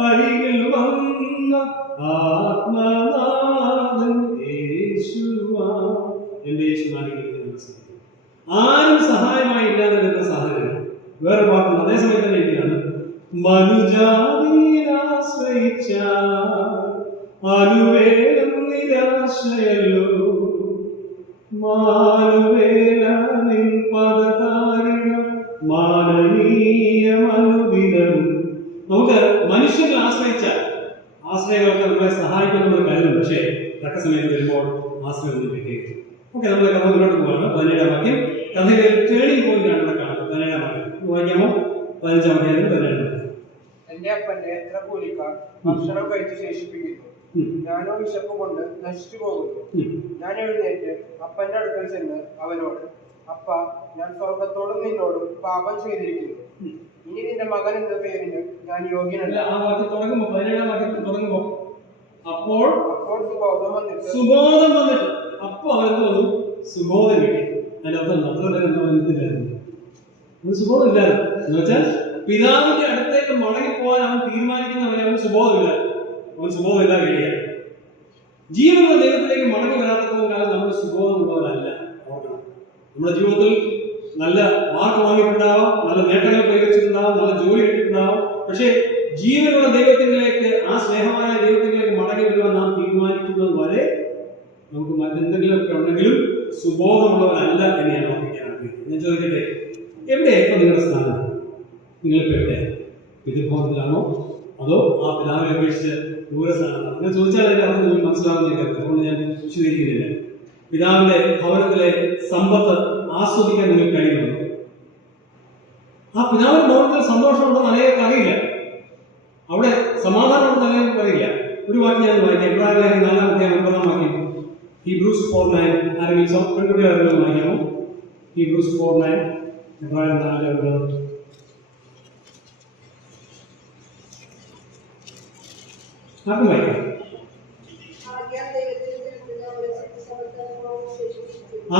അരികിൽ വന്ന ആത്മനാഥൻ യേശുവാ. എൻ്റെ യേശു നായകൻ ആരും സഹായമായില്ലാതെ വരുന്ന സാഹചര്യം. വേറെ പാട്ടുണ്ട്, അതേ സമയത്ത് തന്നെ എഴുതിയാണ്: മനുജാതിയിലാശ്രയിച്ച അനുവേലം നിരാശയല്ലോ മാനുവേല നിൻ പദതാരിണം മാനനീയമനുദിനം. നമുക്ക് മനുഷ്യരിൽ ആശ്രയിച്ചാൽ ആശ്രയങ്ങളൊക്കെ നമ്മളെ സഹായിക്കുമെന്ന് കരുതും. പക്ഷേ തക്ക സമയത്ത് വരുമ്പോൾ ആശ്രയം ഒന്നും കിട്ടിയത്. ഓക്കെ, നമ്മൾ കഥ മുന്നോട്ട് പോകാണ്. 17 വാക്യം കഥയിലെ ടേണിംഗ് പോയിന്റാണ് ഇവിടെ കാണുന്നത്. 17 വാക്യം വായിക്കാമോ? 15 വാക്യം 17. എന്റെ അപ്പന്റെ എത്ര കൂലിക്കാർ ഭക്ഷണം കഴിച്ച് ശേഷിപ്പിക്കുന്നു, ഞാനോ വിശപ്പ് കൊണ്ട് നശിച്ചു പോകുന്നു. ഞാൻ എഴുന്നേറ്റ് അപ്പന്റെ അടുക്കൽ ചെന്ന് അവനോട്, അപ്പ, ഞാൻ സ്വർഗത്തോടും നിന്നോടും പാപം ചെയ്തിരിക്കുന്നു. ഇനി നിന്റെ മകൻ എന്ന പേരിന് ഞാൻ യോഗ്യനല്ല. ആ വാക്യം തുടങ്ങുമ്പോ 17 വാക്യത്തിൽ തുടങ്ങുമ്പോ അപ്പോൾ സുബോധം വന്നിട്ട് അപ്പൊ അവരെന്ത് വന്നു? സുബോധം കിട്ടി. അതിനർത്ഥം അത്ര ബന്ധമില്ലായിരുന്നു, സുബോധം ഇല്ലായിരുന്നു എന്ന് വെച്ചാൽ പിതാവിന്റെ അടുത്തേക്ക് മടങ്ങിപ്പോകാൻ അവൻ തീരുമാനിക്കുന്നവരെ അവൻ സുബോധമില്ല കഴിയുക. ജീവനുള്ള ദൈവത്തിലേക്ക് മടങ്ങി വരാത്തപ്പോൾ കാലം നമ്മൾ സുബോധമുള്ളവരല്ല. ഓർക്കണം, നമ്മുടെ ജീവിതത്തിൽ നല്ല മാർക്ക് വാങ്ങിയിട്ടുണ്ടാവാം, നല്ല നേട്ടങ്ങൾ കൈവരിച്ചിട്ടുണ്ടാവും, നല്ല ജോലി കിട്ടിയിട്ടുണ്ടാവും. പക്ഷേ ജീവനുള്ള ദൈവത്തിലേക്ക്, ആ സ്നേഹമായ ദൈവത്തിലേക്ക് മടങ്ങി വരുവാൻ നാം തീരുമാനിക്കുന്നത് വരെ നമുക്ക് മറ്റെന്തെങ്കിലുമൊക്കെ ഉണ്ടെങ്കിലും സുബോധമുള്ളവരല്ല എന്ന് ഞാൻ ഓർമ്മിക്കാൻ ആഗ്രഹിക്കുന്നു. ഞാൻ ചോദിക്കട്ടെ, എവിടെയായിരുന്നു നിങ്ങളുടെ സ്ഥാനം? നിങ്ങളിപ്പോൾ എവിടെയാണ്? പിതൃഭവനത്തിലാണോ അതോ ആ പിതാവിനെ അപേക്ഷിച്ച് ദൂരസ്ഥാനത്താണോ? അങ്ങനെ ചോദിച്ചാൽ അതിന്റെ അർത്ഥം നിങ്ങൾക്ക് മനസ്സിലാവുന്നില്ല. അതുകൊണ്ട് ഞാൻ വിശദീകരിക്കുന്നില്ല. പിതാവിന്റെ ഭവനത്തിലെ സമ്പത്ത് ആസ്വദിക്കാൻ നിങ്ങൾക്ക് കഴിയുന്നുണ്ടോ? ആ പിതാവിന്റെ ഭവനത്തിൽ സന്തോഷമുണ്ടെന്ന് അനേകം അറിയില്ല, അവിടെ സമാധാനമുണ്ടെന്ന് അനേകം അറിയില്ല. ഒരു വാക്യം ഞാൻ വായിക്കാം. എബ്രായർ ലേഖനം 4-9 വാക്യം. Hebrews 4:9. ആരെങ്കിലും പെൺകുട്ടികൾ ആരെങ്കിലും വായിക്കാമോ? Hebrews 4:9. എബ്രായർ 4:9. ആർക്കും വായിക്കാം.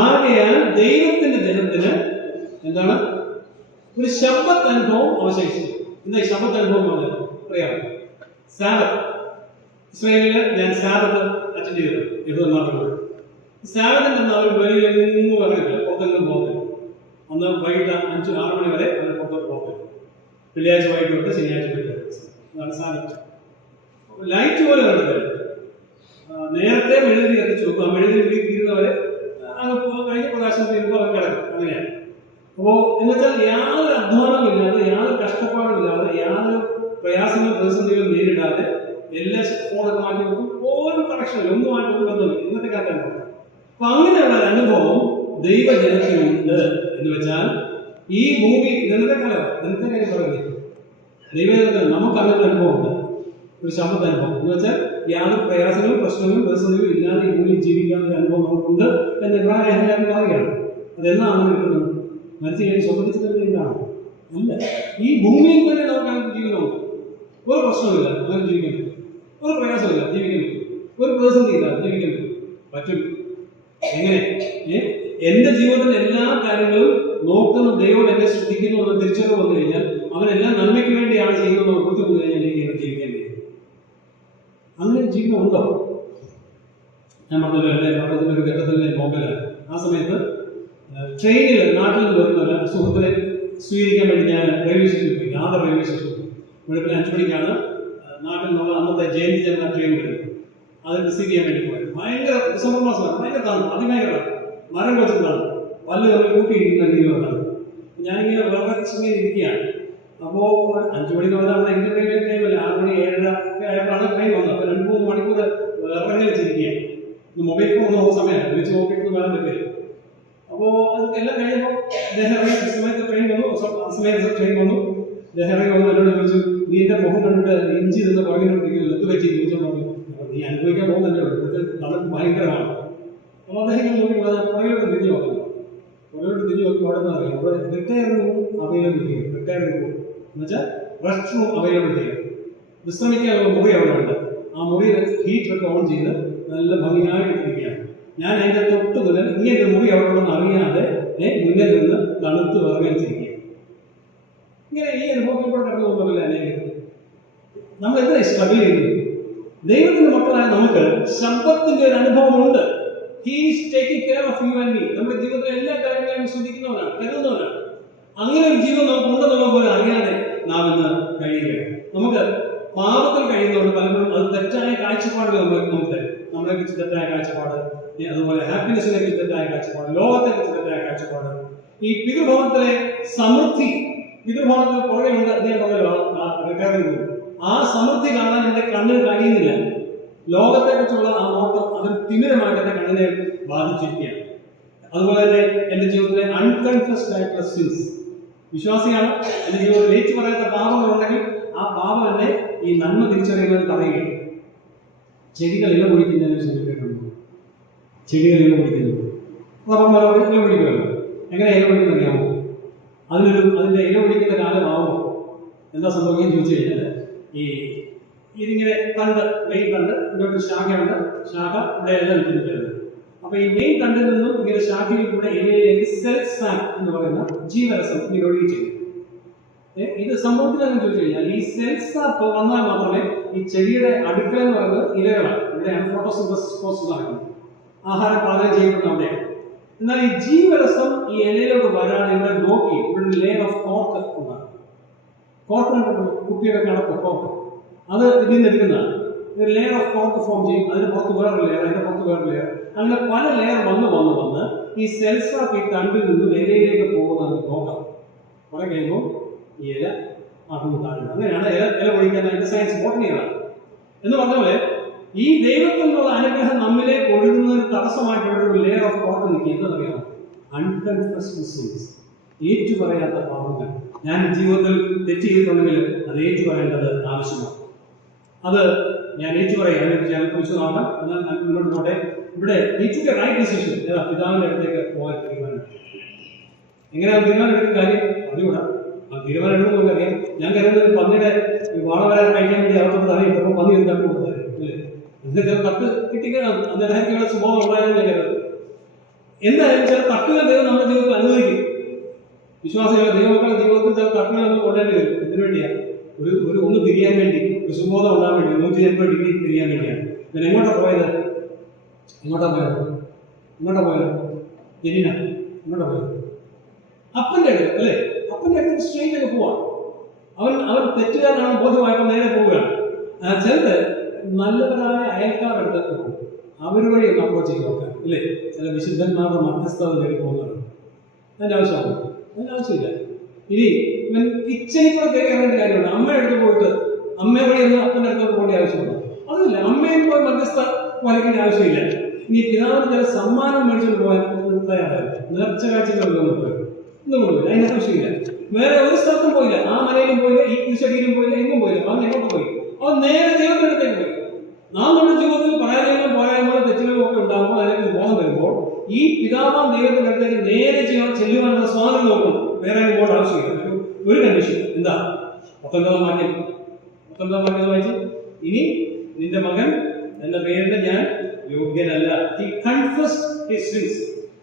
ആകയാൽ ദൈവത്തിന്റെ ജനത്തിന് എന്താണ്? ഒരു ശബ്ബത്ത് അനുഭവം അവശേഷിച്ചു. എന്താ ഈ ശബ്ബത്ത് അനുഭവം പറഞ്ഞത്? അറിയാമോ? സാബത്ത്. ഇസ്രായേലില് ഞാൻ സാബത്ത് അറ്റൻഡ് ചെയ്തു. നാട്ടിൽ സാബത്തിന്റെ അവർ വെളിയിലെങ്ങും ഇറങ്ങില്ല, പുറത്തെങ്ങും പോകത്തില്ല. അന്ന് വൈകിട്ട് 5-6 മണി വരെ അവർ പുറത്തോട്ട് പോകത്തില്ല. വെള്ളിയാഴ്ച വൈകിട്ട് തൊട്ട് ശനിയാഴ്ച അതാണ് സാബത്ത്. ലൈറ്റ് പോലെ കണ്ടില്ല. നേരത്തെ മെഴുകുതിരി കത്തിച്ചു വെക്കും. ആ മെഴുകുതിരി തീരുന്നവരെ കഴിഞ്ഞ പ്രകാശം തീരുമ്പോൾ അവർ കിടക്കും. അങ്ങനെയാണ്. അപ്പോ എന്നുവെച്ചാൽ യാതൊരു അധ്വാനവും ഇല്ലാതെ, യാതൊരു കഷ്ടപ്പാടും ഇല്ലാതെ, യാതൊരു പ്രയാസങ്ങളും പ്രതിസന്ധികളും നേരിടാതെ എല്ലാ ഫോണൊക്കെ മാറ്റി വെക്കും. ഓരോ കണക്ഷനില്ല, ഒന്നുമായിട്ട് ഒരു ബന്ധമില്ല. ഇന്നത്തെ കാലത്താണ്. അപ്പൊ അങ്ങനെയുള്ള ഒരു അനുഭവം ദൈവജനത്തിനുണ്ട് എന്ന് വെച്ചാൽ ഈ ഭൂമി ഇന്നത്തെ കാലം ഇന്നത്തെ കാര്യം പറയുന്നത് ദൈവജനത്തിന് നമുക്ക് അങ്ങനെ അനുഭവമുണ്ട്. ഒരു ശബ്ദ അനുഭവം എന്ന് വെച്ചാൽ യാതൊരു പ്രയാസങ്ങളും പ്രശ്നങ്ങളും പ്രതിസന്ധികളും ഇല്ലാതെ ഈ ഭൂമിയിൽ ജീവിക്കാനുള്ള അനുഭവം നമുക്കുണ്ട് എന്ന് എബ്രായർ ലേഖനം പറയുകയാണ്. അതെന്നാ അങ്ങനെ കിട്ടുന്നത്? മരിച്ചു കഴിഞ്ഞ് സ്വന്തം എന്താണ്? അല്ല, ഈ ഭൂമിയിൽ തന്നെ നമുക്ക് അങ്ങനെ ജീവിതമുണ്ട്. ഒരു പ്രശ്നമില്ല, അങ്ങനെ ജീവിക്കാൻ പറ്റും. ഒരു പ്രയാസമില്ല, ജീവിക്കാൻ പറ്റും. ഒരു പ്രതിസന്ധി ഇല്ല, ജീവിക്കാൻ പറ്റും. എങ്ങനെ? എന്റെ ജീവിതത്തിന്റെ എല്ലാ കാര്യങ്ങളും നോക്കുന്ന ദൈവം എന്നെ ശ്രദ്ധിക്കുന്നു എന്ന് തിരിച്ചറിവ് വന്നു കഴിഞ്ഞാൽ അവനെല്ലാം നന്മയ്ക്ക് വേണ്ടിയാണ് ചെയ്യുന്നത് ബുദ്ധി വന്നു കഴിഞ്ഞാൽ എനിക്ക് ജീവിക്കാൻ കഴിയും. അങ്ങനെ ജീവിതം ഉണ്ടോ? ഞാൻ പറഞ്ഞല്ലോ, എന്റെ പഠനത്തിന്റെ ഒരു ഘട്ടത്തിൽ മൊബൈലാണ്. ആ സമയത്ത് ട്രെയിനിൽ നാട്ടിൽ നിന്ന് വരുന്ന സുഹൃത്തിനെ സ്വീകരിക്കാൻ വേണ്ടി ഞാൻ റെയിൽവേ സ്റ്റേഷനിൽ പോയി. ആദ്യ റെയിൽവേ സ്റ്റേഷനിൽ വെളുപ്പിന് 5 മണിക്കാണ് നാട്ടിൽ നിന്നുള്ള അന്നത്തെ ജയന്തി ചേർന്ന ട്രെയിൻ വരുന്നത്. അത് റിസീവ് ചെയ്യാൻ വേണ്ടി പോയത്. ഭയങ്കര ഡിസംബർ മാസമാണ്. ഭയങ്കര തണുപ്പ്, അതിഭയങ്കര മരം വെച്ചിട്ടാണ്, പല്ല് തമ്മിൽ കൂട്ടിയിരിക്കുന്ന രീതിയിലുള്ളതാണ്. ഞാനിങ്ങനെ വിറച്ചിങ്ങനെ ഇരിക്കുകയാണ്. അപ്പോൾ 5 മണിക്ക് വന്നാൽ നമ്മുടെ ഇന്ത്യൻ റെയിൽവേ ടൈമല്ല, 6 മണി 7:30 ആയപ്പോഴാണ് ട്രെയിൻ വന്നത്. അപ്പോൾ 2-3 മണിക്കൂർ ഇറങ്ങി വെച്ചിരിക്കുകയാണ്. മൊബൈൽ ഫോൺ നോക്കുന്ന സമയമാണ്, വിളിച്ച് നോക്കിയിട്ട് വരാൻ പറ്റില്ല. അപ്പോൾ അത് എല്ലാം കഴിഞ്ഞപ്പോൾ ദഹറി സമയത്ത് ട്രെയിൻ വന്നു. ആ സമയത്ത് ട്രെയിൻ വന്നു. ദഹറി വന്നു എന്നോട് ചോദിച്ചു, നീ എന്റെ മുഖം കണ്ടിട്ട് ഇഞ്ചി നിന്ന് പുറകിനോട്ടിരിക്കുന്നു, എത്ത് വെച്ച് ചോദിച്ചു പറഞ്ഞു. നീ അനുഭവിക്കാൻ പോകുന്നല്ലേ ഉള്ളൂ, തണുപ്പ് ഭയങ്കരമാണ്. അപ്പോൾ അദ്ദേഹം നോക്കി പുറകിലോട്ട് തിരിഞ്ഞു നോക്കുന്നു. പുറകിലോട്ട് തിരിഞ്ഞു നോക്കി അവിടെ നിന്ന് അറിയാം, അവിടെ റിട്ടയർ റൂം അവൈലബിൾ ചെയ്യും. റിട്ടയർ റൂം എന്ന് വെച്ചാൽ റെസ്റ്റ് റൂം അവൈലബിൾ ചെയ്യും. വിശ്രമിക്കാനുള്ള മുറി അവിടെ ഉണ്ട്. ആ മുറിയിൽ ഹീറ്ററൊക്കെ ഓൺ ചെയ്ത് നല്ല ഭംഗിയായിട്ടിരിക്കുകയാണ്. ഞാൻ അതിന്റെ തൊട്ട് മുതൽ ഇങ്ങനത്തെ മുറി അവിടെ ഉണ്ടെന്ന് അറിയാതെ മുന്നിൽ നിന്ന് തണുത്ത് വിറങ്ങാൻ ചെയ്യുക. ഇങ്ങനെ ഈ അനുഭവത്തിൽ കൂടെ കടന്നു പോകുന്നില്ല അനേകം. നമ്മൾ എന്താ സ്ട്രഗിൾ ചെയ്യുന്നത്? ദൈവത്തിന്റെ മക്കളായ നമുക്ക് ശബ്ദത്തിന്റെ ഒരു അനുഭവമുണ്ട്. He is taking care of you and me. നമ്മുടെ ജീവിതത്തിലെ എല്ലാ കാര്യങ്ങളെയും ശ്രദ്ധിക്കുന്നവനാണ്, കരുതുന്നവനാണ്. അങ്ങനെ ഒരു ജീവിതം നമുക്ക് ഉണ്ടെന്നുള്ള പോലെ അറിയാതെ നാം ഇന്ന് കഴിയുകയാണ്. നമുക്ക് പാപത്തിൽ കഴിയുന്നതുകൊണ്ട് പലപ്പോഴും അത് തെറ്റായ കാഴ്ചപ്പാടുകൾ നമുക്ക് തരും. നമ്മളെ കുറിച്ച് തെറ്റായ കാഴ്ചപ്പാട്, അതുപോലെ ഹാപ്പിനെസിനെ കുറിച്ച് തെറ്റായ കാഴ്ചപ്പാട്, ലോകത്തെ കുറിച്ച് തെറ്റായ കാഴ്ചപ്പാട്, ഈ പിതൃഭവനത്തിലെ സമൃദ്ധി, പിതൃഭവനത്തിന് പുറകെ ഉണ്ട്. അദ്ദേഹം പറഞ്ഞല്ലോ റിട്ടയറിംഗ്, ആ സമൃദ്ധി കാണാൻ എന്റെ കണ്ണിന് കഴിയുന്നില്ല. ലോകത്തെ കുറിച്ചുള്ള ആ നോട്ടം അതൊരു തിമിരമായിട്ട് എന്റെ കണ്ണിനെ ബാധിച്ചിരിക്കുകയാണ്. അതുപോലെ തന്നെ എന്റെ ജീവിതത്തിലെ അൺകൺഫസ്ഡ് ആയിട്ടുള്ള സിൻസ്, വിശ്വാസിയാണ്, എന്റെ ജീവിതത്തിൽ ഏറ്റു പറയാത്ത പാപങ്ങളുണ്ടെങ്കിൽ ആ പാപം എന്നെ ഈ നന്മ തിരിച്ചറിയുന്നത് തടയുകയാണ്. ചെടികൾ ഇല പൊഴിക്കുന്നതിനെ ശ്രദ്ധിക്കേണ്ടതുണ്ട്. ചെടികൾ ഇല പൊഴിക്കുന്നത് ഇല പൊഴിക്കുമല്ലോ. എങ്ങനെ ഇല പൊഴിക്കുന്നത് അറിയാമോ? അതിന്റെ ഇല പൊഴിക്കുന്ന കാലമാവുമോ എന്താ സംഭവിക്കാൻ ചോദിച്ചു കഴിഞ്ഞാൽ, ഇതിങ്ങനെ തണ്ട്, മെയിൻ തണ്ട്, ഇവിടെ ശാഖയുണ്ട്, ശാഖ ഇവിടെ എല്ലാം നിൽക്കുന്നത്. അപ്പൊ ഈ മെയിൻ തണ്ടിൽ നിന്നും ഇങ്ങനെ ശാഖയിൽ കൂടെ ഇലയിലേക്ക് സെൽഫ് സാക്ക് എന്ന് പറയുന്ന ജീവരസം ഇങ്ങനെ ഒഴുകി ചെയ്യും. ഇത് സംഭവത്തിലാണെന്ന് ചോദിച്ചു കഴിഞ്ഞാൽ ഈ സെൽഫ് സാപ്പ് വന്നാൽ മാത്രമേ ഈ ചെടിയുടെ അടുക്കള എന്ന് പറയുന്നത് ഇലകളാണ്. ഇവിടെയാണ് ഫോട്ടോസിന്തസിസ് പ്രോസസ് നടക്കുന്നത്. ആഹാരം പാചകം ചെയ്യപ്പെടുന്ന അവിടെയാണ്. എന്നാൽ ഈ ജീവരസം ഈ ഇലയിലോട്ട് വരാൻ ഇവിടെ ബ്ലോക്ക് ചെയ്യും. ഇവിടെ ഒരു ലെയർ ഓഫ് കോർക്ക് ഉണ്ടാകും. കോർക്ക് കുപ്പിയുടെ കണക്ക് കോർക്ക്, അത് ഇതിൽ നിന്ന് എടുക്കുന്നതാണ്. ഒരു ലെയർ ഓഫ് കോർക്ക് ഫോം ചെയ്യും. അതിന് പുറത്ത് വേറൊരു ലെയർ, അതിന്റെ പുറത്ത് വേറൊരു ലെയർ, അങ്ങനെ പല ലെയർ വന്ന് ഈ സെൽഫ് സാപ്പ് ഈ തണ്ടിൽ നിന്നും ഇലയിലേക്ക് പോകുന്നത് നോക്കാം. കുറെ കഴിയുമ്പോൾ ഈ ഇല ആകുന്നു താഴെ. അങ്ങനെയാണ് ഇല പൊഴിക്കാനായിട്ട് സയൻസ് ബോട്ടണികളാണ് എന്ന് പറഞ്ഞ പോലെ ഈ ദൈവത്തിൽ നിന്നുള്ള അനുഗ്രഹം നമ്മിലെ ഒഴുകുന്നതിന് തടസ്സമായിട്ടുള്ള ഒരു ലെയർ ഓഫ് കോട്ടൺ നിൽക്കുക. എന്താണെന്നറിയാമോ? അൺകൺഫസ്ഡ് സിൻസ്, ഏറ്റു പറയാത്ത പാപങ്ങൾ. ഞാൻ ജീവിതത്തിൽ തെറ്റ് ചെയ്തിട്ടുണ്ടെങ്കിൽ അത് ഏറ്റു പറയേണ്ടത് ആവശ്യമാണ്. അത് ഞാൻ ഏറ്റു പറയാം, അതിനെ ഞങ്ങൾക്ക് കുറിച്ച് നോക്കാം. എന്നാൽ നമുക്ക് മുന്നോട്ട് പോട്ടെ. ഇവിടെ റൈറ്റ് ഡിസിഷൻ പിതാവിന്റെ അടുത്തേക്ക് പോകാൻ തീരുമാനം. എങ്ങനെയാണ് തീരുമാനം എടുക്കുന്ന കാര്യം അറിയൂടാ. ആ തീരുമാനം എടുക്കുമ്പോൾ നമുക്കറിയാം. ഞാൻ കരുതുന്നത് പന്നിയുടെ വാള വരാൻ കഴിക്കാൻ വേണ്ടി അവർക്കൊന്നും അറിയില്ല. അപ്പോൾ പന്നി എന്താക്കി കൊടുത്താൽ അല്ലേ, എന്തെങ്കിലും തട്ട് കിട്ടിക്കണം. അദ്ദേഹത്തിനുള്ള സ്വഭാവം ഉണ്ടായെന്ന് ഞാൻ കരുതുന്നത്. എന്തായാലും ചില തട്ടുകൾ ദൈവം നമ്മുടെ ജീവിതത്തിൽ അനുവദിക്കും. വിശ്വാസികളുടെ ദൈവമക്കളുടെ ജീവിതത്തിൽ ചില തട്ടുകൾ നമ്മൾ കൊണ്ടേണ്ടി വരും. ഇതിനു വേണ്ടിയാണ് ഒന്ന് തിരിയാൻ വേണ്ടി, ഒരു സുബോധം ഉണ്ടാകാൻ വേണ്ടി, 180 ഡിഗ്രി തിരിയാൻ വേണ്ടിയാണ്. ഞാൻ എങ്ങോട്ടാ പോയത്? ജനീന എങ്ങോട്ടാ പോയത്? അപ്പൻ്റെ അടുത്ത് അല്ലേ? അപ്പൻ്റെ അടുത്ത് സ്ട്രെയിറ്റ് ഒക്കെ പോവാം. അവൻ തെറ്റുകാരനാണ് ബോധ്യമായപ്പോൾ നേരെ പോവുകയാണ്. ചിലത് നല്ലവരായ അയൽക്കാരുടെ അടുത്ത് പോകും. അവർ വഴി ഒന്ന് അപ്രോച്ച് ചെയ്ത് നോക്കാം അല്ലേ? ചില വിശുദ്ധന്മാരുടെ മധ്യസ്ഥത തേടി പോകുന്നതാണ്. അതിൻ്റെ ആവശ്യമില്ല. ഇനി ഇവൻ കിച്ചണിൽ കൂടെ കയറി ഇറങ്ങേണ്ട കാര്യമുണ്ട്. അമ്മയുടെ അടുത്ത് പോയിട്ട് അമ്മയെ വഴി ഒന്ന് അപ്പൻ്റെ അടുത്തോട്ട് പോകേണ്ട ആവശ്യമുണ്ട്. അതില്ല, അമ്മയും പോയി മധ്യസ്ഥ വരയ്ക്കേണ്ട ആവശ്യമില്ല. ഇനി പിതാവിന് ചില സമ്മാനം മേടിച്ചുകൊണ്ട് പോകാൻ തയ്യാറായി. നേർച്ച കാഴ്ചകളൊന്നും പോയി ഒന്നും കൊണ്ടുപോയില്ല. അതിൻ്റെ ആവശ്യമില്ല. വേറെ ഒരു സ്ഥലത്തും പോയില്ല. ആ മലയിലും പോയില്ല, ഈ കുരിശടിയിലും പോയില്ല, എങ്ങും പോയില്ല. അവൻ എങ്ങോട്ട് പോയി? അവൻ നേരെ ദൈവത്തിന്റെ അടുത്തേക്ക് പോയി. നാം നമ്മുടെ ജീവിതത്തിൽ പോരായ്മകളും തെറ്റുകളും ഒക്കെ ഉണ്ടാകുമ്പോൾ അതിലേക്ക് ബോധം വരുമ്പോൾ ഈ പിതാവാം ദൈവത്തിന്റെ അടുത്തേക്ക് നേരെ ചെല്ലുവാനുള്ള സ്വാതന്ത്ര്യം നോക്കണം. വേറെ പോകേണ്ട ആവശ്യമില്ല. ഒരു കണ്ടീഷൻ എന്താ? 19 വാക്യം വായിച്ചു. ഇനി നിന്റെ മകൻ എന്ന പേരിന് ഞാൻ യോഗ്യനല്ല. He confessed his sins.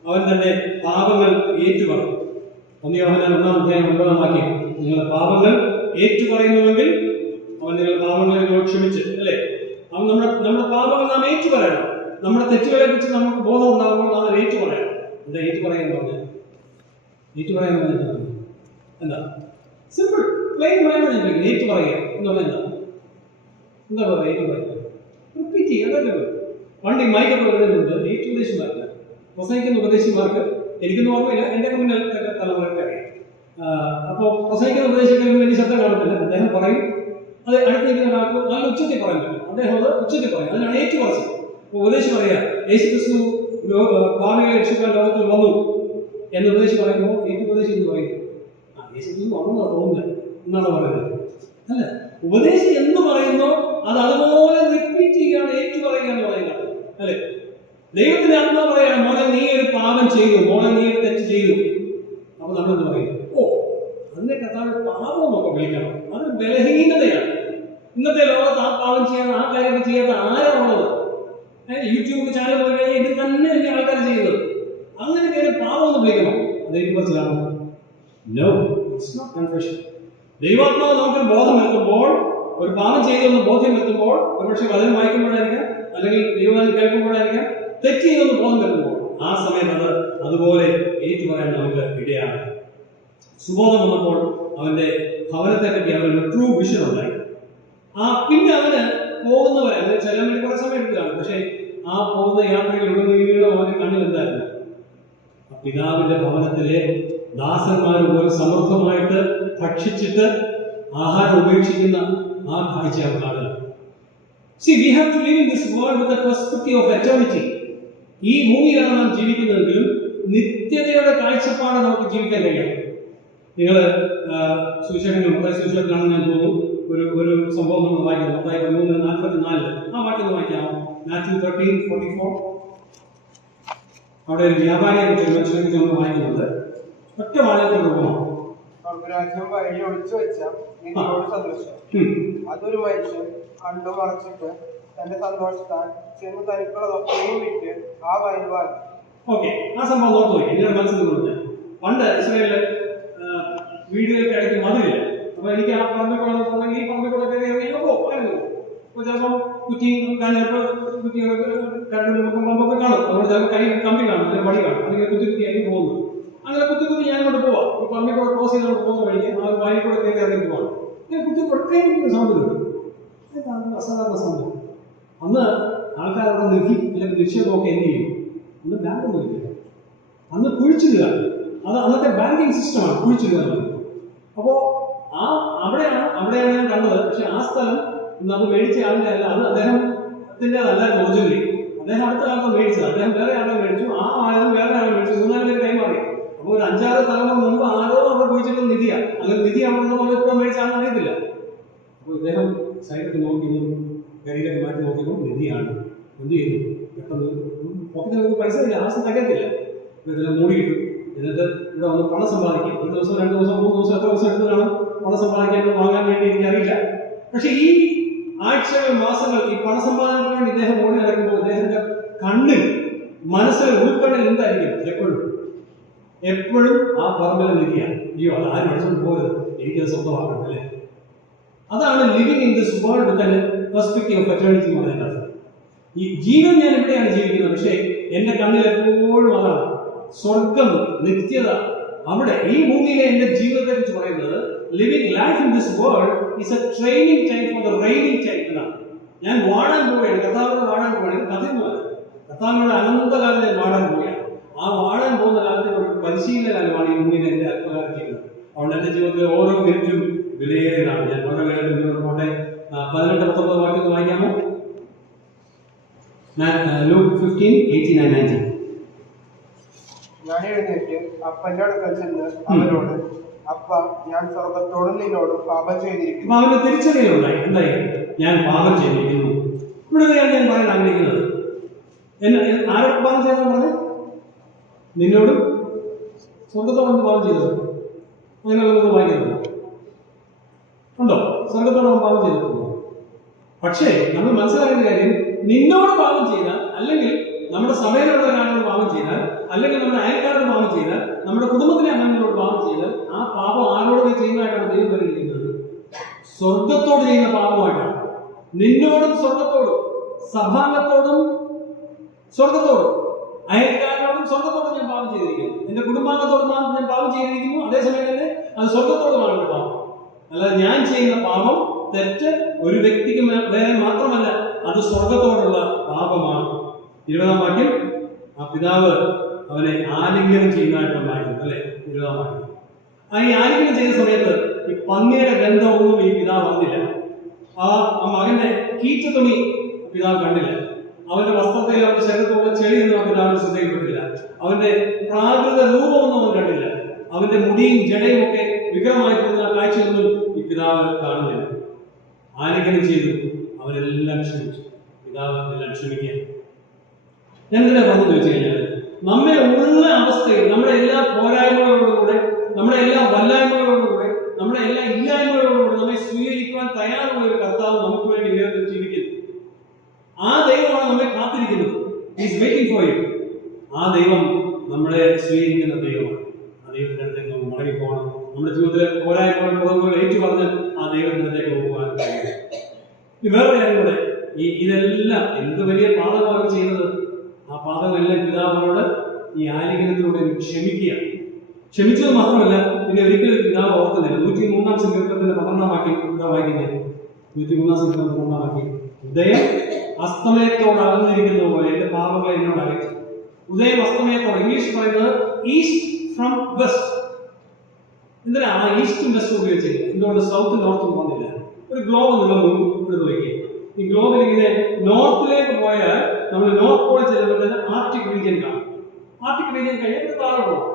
അവൻ തന്റെ പാപങ്ങൾ ഏറ്റുപറഞ്ഞു. 1 യോഹന്നാൻ 1:9 വാക്യം. നിങ്ങളുടെ പാപങ്ങൾ ഏറ്റുപറയുന്നുവെങ്കിൽ അവൻ നിങ്ങളുടെ പാപങ്ങളെ ക്ഷമിച്ച് അല്ലേ? അവൻ നമ്മുടെ പാപങ്ങൾ നാം ഏറ്റുപറയണം. നമ്മുടെ തെറ്റുകളെ കുറിച്ച് നമുക്ക് ബോധം ഉണ്ടാകുമ്പോൾ നാം അത് ഏറ്റുപറയണം. എന്താ ഏറ്റുപറയാന്ന് പറഞ്ഞാൽ? എന്താ? സിമ്പിൾ പ്ലെയിൻ പറയുന്നത് ഏറ്റുപറയുക എന്ന് പറഞ്ഞാൽ എന്താ പറയുക? ഏറ്റുപറയുക, റിപ്പീറ്റ് ചെയ്യുക. അതല്ലേ പണ്ട് ഈ മൈക്കൊക്കെ വരുന്നുണ്ട്. ഏറ്റുപദേശിമാർക്ക്, പ്രസംഗിക്കുന്ന ഉപദേശിമാർക്ക് എനിക്കൊന്നും ഓർമ്മയില്ല, എൻ്റെ മുന്നിൽ തലമുറയൊക്കെ അറിയാം. അപ്പോൾ പ്രസംഗിക്കുന്ന ഉപദേശിക്കാൻ വേണ്ടി ശബ്ദം കാണുന്നില്ല. അദ്ദേഹം പറയും, അത് അടുത്തിരിക്കുന്ന ഒരാൾക്ക് നല്ല ഉച്ചത്തിൽ പറയാൻ പറ്റും. അദ്ദേഹം അത് ഉച്ചത്തിൽ പറയും. അതിനാണ് ഏറ്റുപറച്ചത്. അപ്പോൾ ഉപദേശം പറയാ, യേശു ക്രിസ്തു പാപികളെ രക്ഷിക്കാൻ ലോകത്തിൽ വന്നു എന്ന് ഉപദേശം പറയുമ്പോൾ ഏറ്റുപദേശം എന്ന് പറയും, യേശു ക്രിസ്തു വന്നതാ തോന്നുന്നത് എന്നാണ് പറയുന്നത്. അല്ല, ഉപദേശം എന്ന് പറയുന്നോ അത് അതുപോലെ റിപ്പീറ്റ് ചെയ്യുകയാണ്, ഏറ്റുപറയുക എന്ന് പറയുന്നത് അല്ലെ? ദൈവത്തിന്റെ ആത്മാ പറയാണ്, മോനെ നീ ഒരു പാപം ചെയ്തു, മോനെ നീ ഒരു തെറ്റ് ചെയ്തു. അപ്പൊ നമ്മളെന്ന് പറയും, ഓ അതിന്റെ കഥാവ് പാപം എന്നൊക്കെ വിളിക്കണം. അത് ബലഹീനതയാണ്. ഇന്നത്തെ ലോകത്ത് ആ പാപം ചെയ്യാൻ, ആ കാര്യങ്ങൾ ചെയ്യാത്ത ആരാണുള്ളത്? യൂട്യൂബ് ചാനൽ പോയി കഴിഞ്ഞാൽ ഇത് തന്നെ വലിയ ആൾക്കാർ ചെയ്യുന്നത്. അങ്ങനെ കയറി പാപം എന്ന് വിളിക്കണം. അതിനെ കുറിച്ചാണ് നോ, ഇറ്റ്സ് നോട്ട് കൺഫെഷൻ. ദൈവാത്മാവ് നമുക്ക് ബോധം എത്തുമ്പോൾ, ഒരു പാപം ചെയ്തെന്ന് ബോധ്യം എത്തുമ്പോൾ, ഒരുപക്ഷെ വചനം വായിക്കുമ്പോഴായിരിക്കാം, അല്ലെങ്കിൽ ദൈവവചനം കേൾക്കുമ്പോഴായിരിക്കാം, തെറ്റ് ചെയ്തെന്ന് ബോധം വരുമ്പോൾ ആ സമയത്ത് അതുപോലെ ഏറ്റുപറയാൻ നമുക്ക് ഇടയാണ്. സുബോധം വന്നപ്പോൾ അവന്റെ ഭവനത്തെ പറ്റി അവനൊരു ട്രൂ വിഷൻ ഉണ്ടായി. പിന്നെ അവന് പോകുന്നവരെ ചെല്ലാൻ വേണ്ടി കുറെ സമയം എടുത്തതാണ്. പക്ഷെ ആ പോകുന്ന യാത്രയിൽ അവന്റെ കണ്ണിൽ എന്തായിരുന്നു? പിതാവിന്റെ ഭവനത്തിലെ ദാസന്മാർ പോലും സമൃദ്ധമായിട്ട് ഭക്ഷിച്ചിട്ട് ആഹാരം ഉപേക്ഷിക്കുന്ന ആ കാഴ്ച അവർ കാണുക. See, we have to live in this world with the perspective of eternity. ഈ ഭൂമിയിലാണ് നാം ജീവിക്കുന്നതെങ്കിലും നിത്യതയുടെ കാഴ്ചപ്പാട് നമുക്ക് ജീവിക്കാൻ കഴിയണം. നിങ്ങൾ സുവിശേഷത്തിലാണെന്ന് ഞാൻ തോന്നുന്നു, ഒരു സംഭവം നമ്മൾ വായിക്കുന്നു. 13:44 ആ വാക്യം വായിക്കാം. Matthew 13:44. അവിടെ ഒരു വ്യാപാരിയെ കുറിച്ച് മനുഷ്യനെ കുറിച്ച് നമ്മൾ വായിക്കുന്നുണ്ട്. ഒറ്റ വാഴത്തിൽ രൂപമാണ്. സ്വർഗ്ഗരാജ്യം വഴിയിൽ ഒളിച്ചു വെച്ച നിധിയോട് സദൃശം. അതൊരു മനുഷ്യൻ കണ്ടു മറച്ചിട്ട് തന്റെ സന്തോഷത്താൽ ചെന്ന് തനിക്കുള്ളതൊക്കെയും വിറ്റ് ആ വയൽ വാങ്ങി. ഓക്കെ, ആ സംഭവം നോക്കി പോയി എന്റെ മനസ്സിൽ നിന്ന്. പണ്ട് ഇസ്രായേലില് വീടുകൾക്ക് ഇടയ്ക്ക് മതിലില്ല. അപ്പൊ എനിക്ക് ആ പറമ്പിക്കുളം പോകണമെങ്കിൽ ഈ പറമ്പിക്കുളം പോകും. അപ്പൊ ചിലപ്പോൾ കുറ്റി കരണ്ടൊക്കെ കാണും. അതുകൊണ്ട് ചിലപ്പോൾ കൈ കമ്പി കാണും, അല്ലെങ്കിൽ വടി കാണും. അതിങ്ങനെ കുത്തി പോകുന്നു. അങ്ങനെ കുത്തി ഞാൻ ഇങ്ങോട്ട് പോവാം. ഈ പറമ്പിൽ ക്രോസ് ചെയ്തോട്ട് പോകുന്ന വഴിക്ക് ആ വായിൽ കൂടെ കയറി ഇറങ്ങി പോവാണ്. ഇങ്ങനെ കുത്തി കൊടുക്കുകയും സൗണ്ട് കിട്ടും. അസാധാരണ സൗണ്ട്. അന്ന് ആൾക്കാരുടെ നിധി അല്ലെങ്കിൽ നിക്ഷേപമൊക്കെ എന്ത് ചെയ്യും? അന്ന് ബാങ്കൊന്നും ഇല്ല. അന്ന് കുഴിച്ചിടുക, അത് അന്നത്തെ ബാങ്കിങ് സിസ്റ്റമാണ്, കുഴിച്ചിടുക എന്നുള്ളത്. അപ്പോൾ അവിടെയാണ് ഞാൻ കണ്ടത്. പക്ഷെ ആ സ്ഥലം അത് മേടിച്ച ആളിന്റെ അല്ല, അത് അദ്ദേഹത്തിൻ്റെതല്ലായിരുന്നു ഒറിജിനലി. അദ്ദേഹം അടുത്ത കാലത്ത് മേടിച്ചത്. അദ്ദേഹം വേറെ ആളെ മേടിച്ചു, ആ ആളും വേറെ ആളെ മേടിച്ചു, 3-4 പേര് കൈമാറി. അപ്പോൾ ഒരു 5-6 തലമുറ മുമ്പ് ആരോ അവിടെ കുഴിച്ചിട്ടുള്ള നിധിയാണ്. അങ്ങനെ നിധി അവിടെ നമ്മൾ ഇപ്പോൾ മേടിച്ചാണെന്ന് അറിയത്തില്ല. അപ്പോൾ ഇദ്ദേഹം സൈഡിൽ നോക്കി ശരീരം പോക്കറ്റ് നോക്കിയപ്പോൾ നിധിയാണ്. എന്ത് ചെയ്തു? പെട്ടെന്ന് പോക്കറ്റ് നമുക്ക് പൈസ ഇല്ല, ആവശ്യം തികയത്തില്ല. ഇതെല്ലാം മൂടിയിട്ടു. എന്നിട്ട് ഇവിടെ വന്ന് പണം സമ്പാദിക്കും. ഒരു ദിവസം 2 ദിവസം 3 ദിവസം എത്ര ദിവസം എടുത്ത് കാണും പണം സമ്പാദിക്കാൻ വാങ്ങാൻ വേണ്ടി എനിക്കറിയില്ല. പക്ഷെ ഈ ആഴ്ചകൾ മാസങ്ങൾ ഈ പണസമ്പാദനത്തിന് വേണ്ടി ഇദ്ദേഹം ഓടി നടക്കുമ്പോൾ ഇദ്ദേഹത്തിന്റെ കണ്ണിൽ മനസ്സിൽ ഉൾക്കണ്ണിൽ എന്തായിരിക്കും? എപ്പോഴും ആ പറമ്പിലെ നിധിയാണ്. അയ്യോ, അത് ആരും അടിച്ചോണ്ട് പോകരുത്, എനിക്കത് സ്വന്തമാക്കണം അല്ലേ? അതാണ് living in this world with an perspective of eternity എന്ന് പറയുന്നത്. ഈ ജീവൻ ഞാൻ എവിടെയാണ് ജീവിക്കുന്നത്, പക്ഷേ എന്റെ കണ്ണിൽ എപ്പോഴും അതാണ് സ്വർഗം, നിത്യത. അവിടെ ഈ ഭൂമിയിലെ എന്റെ ജീവിതത്തെ കുറിച്ച് പറയുന്നത് living life in this world is A training time for the raining time എന്നാണ്. ഞാൻ വാഴാൻ പോവുകയാണ്, കർത്താവിനോട് വാഴാൻ പോവുകയാണ്. കഥയൊന്നുമല്ല, കർത്താവിനോട് അനന്തകാലം ഞാൻ വാഴാൻ പോവുകയാണ്. ആ വാഴാൻ പോകുന്ന കാലത്തെ ഒരു പരിശീലന കാലമാണ് ഈ മുന്നിൽ എന്റെ അല്പകാലം ചെയ്യുന്നത്. അതുകൊണ്ട് എന്റെ ജീവിതത്തിലെ ഓരോ മിനിറ്റും വിലയേറിയതാണ്. ഞാൻ വളരെ വേഗത്തിൽ മുന്നോട്ട് പോട്ടെ. 18-19 വാക്യം വായിക്കാമോ? ലൂക്ക് 15:18-19. ഞാൻ എഴുന്നേറ്റ് അപ്പന്റെ അടുക്കൽ ചെന്ന് അവനോട്, അപ്പ, ഞാൻ സ്വർഗത്തോടും നിന്നോടും പാപം ചെയ്തിരിക്കുന്നു. അവന് തിരിച്ചറിയലുണ്ടായി. എന്തായി? ഞാൻ പാപം ചെയ്തിരിക്കുന്നു. ഇവിടെയാണ് ഞാൻ പറയാൻ ആഗ്രഹിക്കുന്നത്. ആരോട് പാപം ചെയ്തെന്ന് പറഞ്ഞത്? നിന്നോടും സ്വർഗത്തോടൊന്ന് പാപം ചെയ്തത്. അങ്ങനെയുള്ളതൊന്നും വായിക്കുന്നുണ്ടോ? ഉണ്ടോ? സ്വർഗത്തോടൊന്നും പാപം ചെയ്തിട്ടുണ്ടോ? പക്ഷേ നമ്മൾ മനസ്സിലാക്കേണ്ട കാര്യം, നിന്നോട് പാപം ചെയ്താൽ, അല്ലെങ്കിൽ നമ്മുടെ സഭയിലുള്ള ഒരാളോട് പാപം ചെയ്താൽ, അല്ലെങ്കിൽ നമ്മുടെ അയൽക്കാരോട് പാപം ചെയ്താൽ, നമ്മുടെ കുടുംബത്തിലെ അംഗങ്ങളോട് പാപം ചെയ്താൽ, ആ പാപം ആരോട് ചെയ്യുന്നതായിട്ടാണ് ദൈവം പരിഗണിക്കുന്നത്? സ്വർഗത്തോട് ചെയ്യുന്ന പാപമായിട്ടാണ്. നിന്നോടും സ്വർഗത്തോടും, സഭാംഗത്തോടും സ്വർഗത്തോടും, അയൽക്കാരനോടും സ്വർഗത്തോടും ഞാൻ പാപം ചെയ്തിരിക്കുന്നു. എന്റെ കുടുംബാംഗത്തോടും ഞാൻ പാപം ചെയ്തിരിക്കുന്നു. അതേസമയം തന്നെ അത് സ്വർഗത്തോടുമാണ് എന്റെ പാപം. അല്ലാതെ ഞാൻ ചെയ്യുന്ന പാപം, തെറ്റ് ഒരു വ്യക്തിക്ക് വേറെ മാത്രമല്ല, അത് സ്വർഗത്തോടുള്ള പാപമാണ്. 20-ാം വാക്യം, ആ പിതാവ് അവനെ ആലിംഗനം ചെയ്യുന്നതായിട്ട് വായിക്കുന്നു അല്ലെ? 20-ാം വാക്യം. ഈ ആലിംഗനം ചെയ്യുന്ന സമയത്ത് ഈ പന്നിയുടെ ഗന്ധമൊന്നും ഈ പിതാവ് വന്നില്ല. ആ മകന്റെ കീറ്റ തുണി പിതാവ് കണ്ടില്ല. അവന്റെ വസ്ത്രത്തിൽ, അവന്റെ ശരീരത്തോടെ ചെളിയൊന്നും ആ പിതാവിന് ശ്രദ്ധയിൽപ്പെട്ടില്ല. അവന്റെ പ്രാകൃത രൂപമൊന്നും അവൻ കണ്ടില്ല. അവന്റെ മുടിയും ജടയും ഒക്കെ വിഗ്രഹമായി പോകുന്ന കാഴ്ചയൊന്നും ഈ പിതാവ് കാണുന്നില്ല. ആലിംഗനം ചെയ്തു, അവരെല്ലാം ക്ഷമിച്ചു. പിതാവ് എല്ലാം ക്ഷമിക്കുക. ഞാൻ എന്തിനാ പറഞ്ഞു ചോദിച്ചു കഴിഞ്ഞാൽ, നമ്മെ ഉള്ള അവസ്ഥയിൽ നമ്മുടെ എല്ലാ പോരായ്മകളോടുകൂടെ, നമ്മുടെ എല്ലാ വല്ലായ്മകളോടുകൂടെ, നമ്മുടെ എല്ലാ ഇല്ലായ്മകളോടുകൂടെ നമ്മെ സ്വീകരിക്കുവാൻ തയ്യാറുള്ള ഒരു കർത്താവ് നമുക്ക് വേണ്ടി ഉയർത്തി ജീവിക്കുന്നു. ആ ദൈവമാണ് നമ്മെ കാത്തിരിക്കുന്നത്. Is waiting for you. ആ ദൈവം നമ്മളെ സ്വീകരിക്കുന്ന ദൈവമാണ്. ആ ദൈവത്തിന്റെ അടുത്തേക്ക് നമുക്ക് മടങ്ങി പോകണം. നമ്മുടെ ജീവിതത്തിലെ പോരായ്മകൾ കുറവുകൾ ഏറ്റു പറഞ്ഞ് ആ ദൈവത്തിന്റെ അടുത്തേക്ക് പോകുവാൻ കഴിയും. വേറെ കാര്യങ്ങളുടെ ഇതെല്ലാം എന്ത് വലിയ പാതകമാണ് ചെയ്യുന്നത്. ആ പാതകമെല്ലാം പിതാവിനോട് ഈ ആലിംഗനത്തിലൂടെ ക്ഷമിക്കുക. ക്ഷമിച്ചത് മാത്രമല്ല, പിന്നെ ഒരിക്കലും പിതാവ് ഓർക്കുന്നില്ല. 103-ാം സങ്കീർത്തനത്തിന്റെ 12-ാം വാക്യം വായിക്കുന്നത്. 103-ാം സങ്കീർത്തനം 12-ാം വാക്യം, ഉദയം അസ്തമയത്തോട് അകന്നിരിക്കുന്ന പോലെ എന്റെ പാപങ്ങളെ എന്നോട് അകറ്റി. ഉദയം അസ്തമയത്തോട്, ഇംഗ്ലീഷ് പറയുന്നത് ഈസ്റ്റ് ഫ്രം വെസ്റ്റ്. എന്തിനാ ആ ഈസ്റ്റും വെസ്റ്റും ഉപയോഗിച്ചത്? എന്തുകൊണ്ട് സൗത്ത് നോർത്തും പോകുന്നില്ല? ഒരു ഗ്ലോബ് നിങ്ങൾ എടുത്ത് വയ്ക്കുക. ഈ ഗ്ലോബിൽ ഇങ്ങനെ നോർത്തിലേക്ക് പോയാൽ നമ്മൾ നോർത്ത് പോൾ ചെല്ലുമ്പോൾ ആർട്ടിക് റീജിയൻ കാണും. ആർട്ടിക് റീജിയൻ കഴിഞ്ഞാൽ താഴെ പോകും.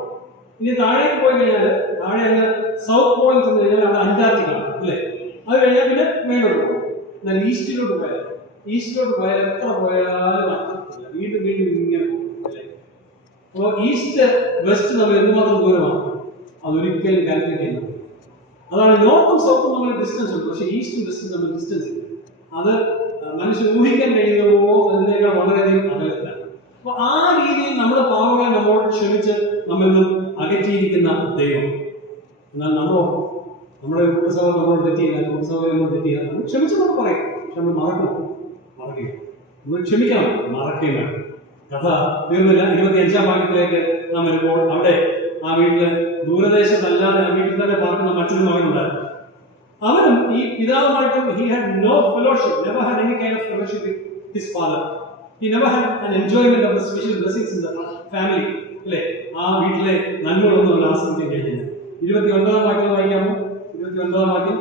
ഇനി താഴേക്ക് പോയി കഴിഞ്ഞാൽ, താഴെ അങ്ങ് സൗത്ത് പോളിൽ ചെന്ന് കഴിഞ്ഞാൽ അവിടെ അന്റാർട്ടിക് ആണ് അല്ലേ? അത് കഴിഞ്ഞാൽ പിന്നെ മേലോട്ട് പോകും. എന്നാൽ ഈസ്റ്റിലോട്ട് പോയാൽ എത്ര പോയാലും അറ്റത്തില്ല, വീണ്ടും ഇങ്ങനെ പോകും അല്ലേ? അപ്പോൾ ഈസ്റ്റ് വെസ്റ്റ് നമ്മൾ എന്തുമാത്രം ദൂരമാണ് അതൊരിക്കലും കാൽക്കുലേറ്റ് ചെയ്യുന്നത്. അതാണ് നോർത്തും സൗത്തും നമ്മൾ ഡിസ്റ്റൻസ് ഉണ്ട്, പക്ഷേ ഈസ്റ്റും വെസ്റ്റും നമ്മൾ ഡിസ്റ്റൻസ് ഇല്ല. അത് മനുഷ്യൻ ഊഹിക്കാൻ കഴിയുന്നതോ അതിനേക്കാൾ വളരെയധികം അകലത്തിലാണ്. അപ്പൊ ആ രീതിയിൽ നമ്മുടെ പാവങ്ങളെ നമ്മളോട് ക്ഷമിച്ച് നമ്മിൽ നിന്നും അകറ്റിയിരിക്കുന്ന ദൈവം. എന്നാൽ നമ്മുടെ കുടുംബസഭ നമ്മളോട് തെറ്റിയില്ല, കുടുംബസഭ നമ്മൾ തെറ്റിയില്ല, നമ്മൾ ക്ഷമിച്ചെന്നൊക്കെ പറയും. പക്ഷെ നമ്മൾ മറക്കുക, നമ്മൾ ക്ഷമിക്കണം, മറക്കുകയും വേണം. കഥ തീർന്നില്ല. 25-ാം വാക്യത്തിലേക്ക് നാം വരുമ്പോൾ, അവിടെ ആ വീട്ടില് ദൂരദേശത്തല്ലാതെ ആ വീട്ടിൽ തന്നെ പാർക്കുന്ന മറ്റൊരു മകനുണ്ടായിരുന്നു. അവനും ഈ പിതാവുമായിട്ടും he had no fellowship, never had any kind of fellowship with his father. He never had an enjoyment of the special blessings in the family. അല്ലേ? ആ വീട്ടിലെ നന്മകളൊന്നും അവൻ ആസ്വദിക്കാൻ കഴിയുന്നില്ല. 29-ാം വാക്യം വായിക്കാമോ? 29-ാം വാക്യം,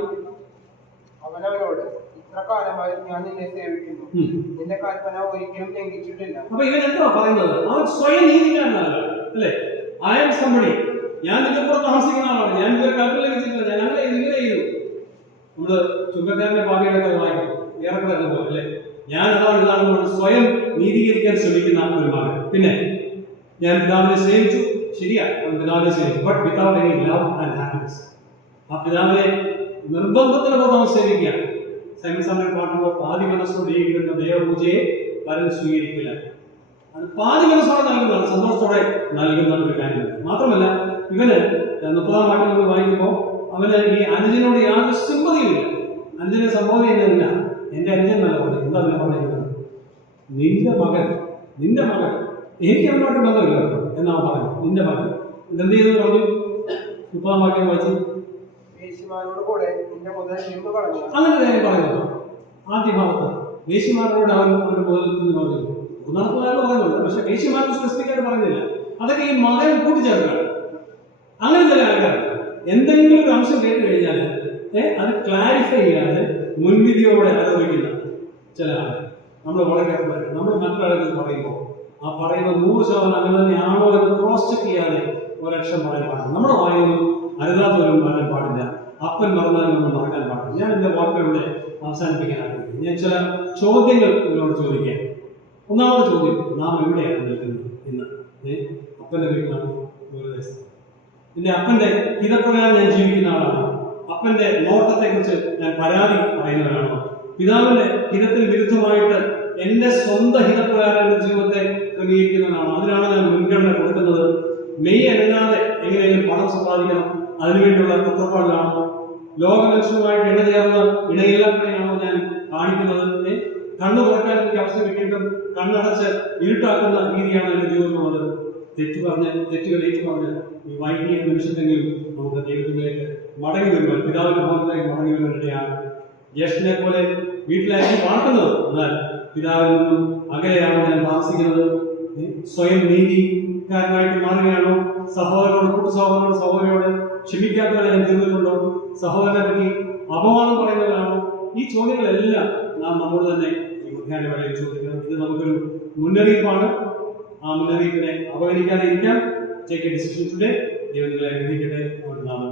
അവനവനോട്, ഇത്രകാലമായി ഞാൻ നിന്നെ സേവിക്കുന്നു, നിന്റെ കൽപ്പന ഒരിക്കലും ലംഘിച്ചിട്ടില്ല. അപ്പൊ ഇവൻ എന്താ പറയുന്നത്? അവൻ സ്വയം നീതിക്കാരനല്ല അല്ലേ? I am somebody, ഞാൻ നിന്റെ പുറത്ത് താമസിക്കുന്ന ആളാണ്, ഞാൻ ഇതൊരു കൽപ്പന ലംഘിച്ചിട്ടില്ല, ഞാൻ ഇങ്ങനെ ചെയ്തു. നമ്മള് ചുങ്കക്കാരന്റെ ഭാഗ്യങ്ങളൊക്കെ വായിക്കും, ഏറെക്കുറെ പോലെ അല്ലേ? ഞാൻ അതാണ് ഇതാണ് സ്വയം നീതീകരിക്കാൻ ശ്രമിക്കുന്ന ഒരു മകൻ. പിന്നെ ഞാൻ പിതാവിനെ സ്നേഹിച്ചു, ശരിയാ, പിതാവിനെ സ്നേഹിച്ചു, but without any love and happiness. ആ പിതാവിനെ നിർബന്ധത്തിന് പുറത്ത് സേവിക്കുകയാണ്. സൈമൺ സാറിന്റെ പാട്ടുമ്പോൾ പാതി മനസ്സോടെ ചെയ്യുന്ന ദേവപൂജയെ പലരും സ്വീകരിക്കില്ല. അത് പാതി മനസ്സോടെ നൽകുന്നതാണ്, സന്തോഷത്തോടെ നൽകുന്ന ഒരു കാര്യമാണ്. മാത്രമല്ല ഇവന് 30-ാം പാട്ടിൽ നമ്മൾ വായിക്കുമ്പോൾ അവന് ഈ അനുജനോട് യാതൊരു സിമ്പതിയുമില്ല. അനുജനെ സംബോധന ചെയ്യുന്നില്ല, എന്റെ അനുജൻ നല്ല പറഞ്ഞു. എന്താ അവനെ പറഞ്ഞിരിക്കുന്നത്? നിന്റെ മകൻ എനിക്ക് അവനോട്ട് ബന്ധമില്ല എന്നാ പറഞ്ഞു. നിന്റെ മകൻ എന്ത് ചെയ്തു പറഞ്ഞു? 30-ാം വാക്യം വായിച്ചു. അങ്ങനെ കാര്യം പറയുന്നത് ആദ്യ ഭാഗത്ത് വേശ്യമാരോട് അവന്റെ ബോധത്തിൽ നിന്ന് പറഞ്ഞു. ഒന്നാമത്തെ പറയുന്നുണ്ട്, പക്ഷെ വേശ്യമാരോട് സ്പെസിഫിക് ആയിട്ട് പറയുന്നില്ല. അതൊക്കെ ഈ മകൻ കൂട്ടിച്ചേർക്കുകയാണ്. അങ്ങനെ ചില ആൾക്കാർ എന്തെങ്കിലും ഒരു അംശം കേട്ട് കഴിഞ്ഞാൽ അത് ക്ലാരിഫൈ ചെയ്യാതെ മുൻവിധിയോടെ ആലോചിക്കുന്ന ചില ആളുകൾ നമ്മൾ വളരെ നമ്മൾ മറ്റൊരാളെ പറയുമ്പോൾ ആ പറയുന്ന 100% അങ്ങനെ തന്നെയാണോ എന്ന് ക്രോസ് ചെക്ക് ചെയ്യാതെ ഒരക്ഷരം പറയാൻ പാടില്ല. നമ്മുടെ വായൊന്നും അരുതാത്തവരും പറയാൻ പാടില്ല. അപ്പൻ മറന്നാലും നമ്മൾ മറക്കാൻ പാടില്ല. ഞാൻ എൻ്റെ വാക്കുകളുടെ അവസാനിപ്പിക്കാൻ ആഗ്രഹിക്കുന്നു. ഞാൻ ചില ചോദ്യങ്ങൾ നിങ്ങളോട് ചോദിക്കാം. ഒന്നാമത്തെ ചോദ്യം, നാം എവിടെയാണ് നിൽക്കുന്നത് ഇന്ന്? അപ്പൻ്റെ വീട്ടിലാണ്, ദൂരദേശത്ത്. എൻ്റെ അപ്പൻ്റെ ഹിതപ്രകാരം ഞാൻ ജീവിക്കുന്ന ആളാണോ? അപ്പൻ്റെ നോട്ടത്തെക്കുറിച്ച് ഞാൻ പരാതി പറയുന്നവരാണോ? പിതാവിന്റെ ഹിതത്തിന് വിരുദ്ധമായിട്ട് എൻ്റെ സ്വന്തം ഹിതപ്രകാരം എൻ്റെ ജീവിതത്തെ ക്രമീകരിക്കുന്നവനാണോ? അതിനാണ് ഞാൻ മുൻഗണന കൊടുക്കുന്നത്. മെയ് അനങ്ങാതെ എങ്ങനെയെങ്കിലും പണം സമ്പാദിക്കണം, അതിനുവേണ്ടിയുള്ള തത്രപ്പാടിലാണോ? ലോക മനുഷ്യനുമായിട്ട് ഇണചേർന്ന് ഇണയില്ലാത്തയാണോ ഞാൻ കാണിക്കുന്നത്? കണ്ണു തുറക്കാൻ എനിക്ക് അവസരം കിട്ടിയിട്ടും കണ്ണടച്ച് ഇരുട്ടാക്കുന്ന രീതിയാണ് എൻ്റെ ജീവിതത്തിലുള്ളത്. തെറ്റുകൾ ഏറ്റുപറഞ്ഞ് ഈ വൈകിയ നിമിഷത്തെങ്കിലും നമുക്ക് ദൈവത്തിലേക്ക് മടങ്ങി വരുവാൻ, പിതാവിന്റെ ഭാഗത്തേക്ക് മടങ്ങി വരുവാനിടയാണ്. ജ്യേഷ്ഠനെ പോലെ വീട്ടിലായിരിക്കും പാർക്കുന്നത്, എന്നാൽ പിതാവിൽ നിന്നും അകലെയാണോ ഞാൻ താമസിക്കുന്നത്? സ്വയം നീതിക്കാരനായിട്ട് മാറുകയാണോ? സഹോദരനോട് സഹോദരിയോട് ക്ഷമിക്കാത്തവരെ ഞാൻ തീർന്നിട്ടുണ്ടോ? സഹോദരനെ പറ്റി അപവാദം പറയുന്നവരാണോ? ഈ ചോദ്യങ്ങളെല്ലാം നാം നമ്മോട് തന്നെ ഈ മധ്യാഹ്ന വേളയിൽ ചോദിക്കണം. ഇത് നമുക്കൊരു മുന്നറിയിപ്പാണ്. ആ മുന്നറിയിപ്പിനെ അവഗണിക്കാതെ ഇരിക്കാം. Take A decision today. ദൈവം നിങ്ങളെ അനുഗ്രഹിക്കട്ടെ. നാമം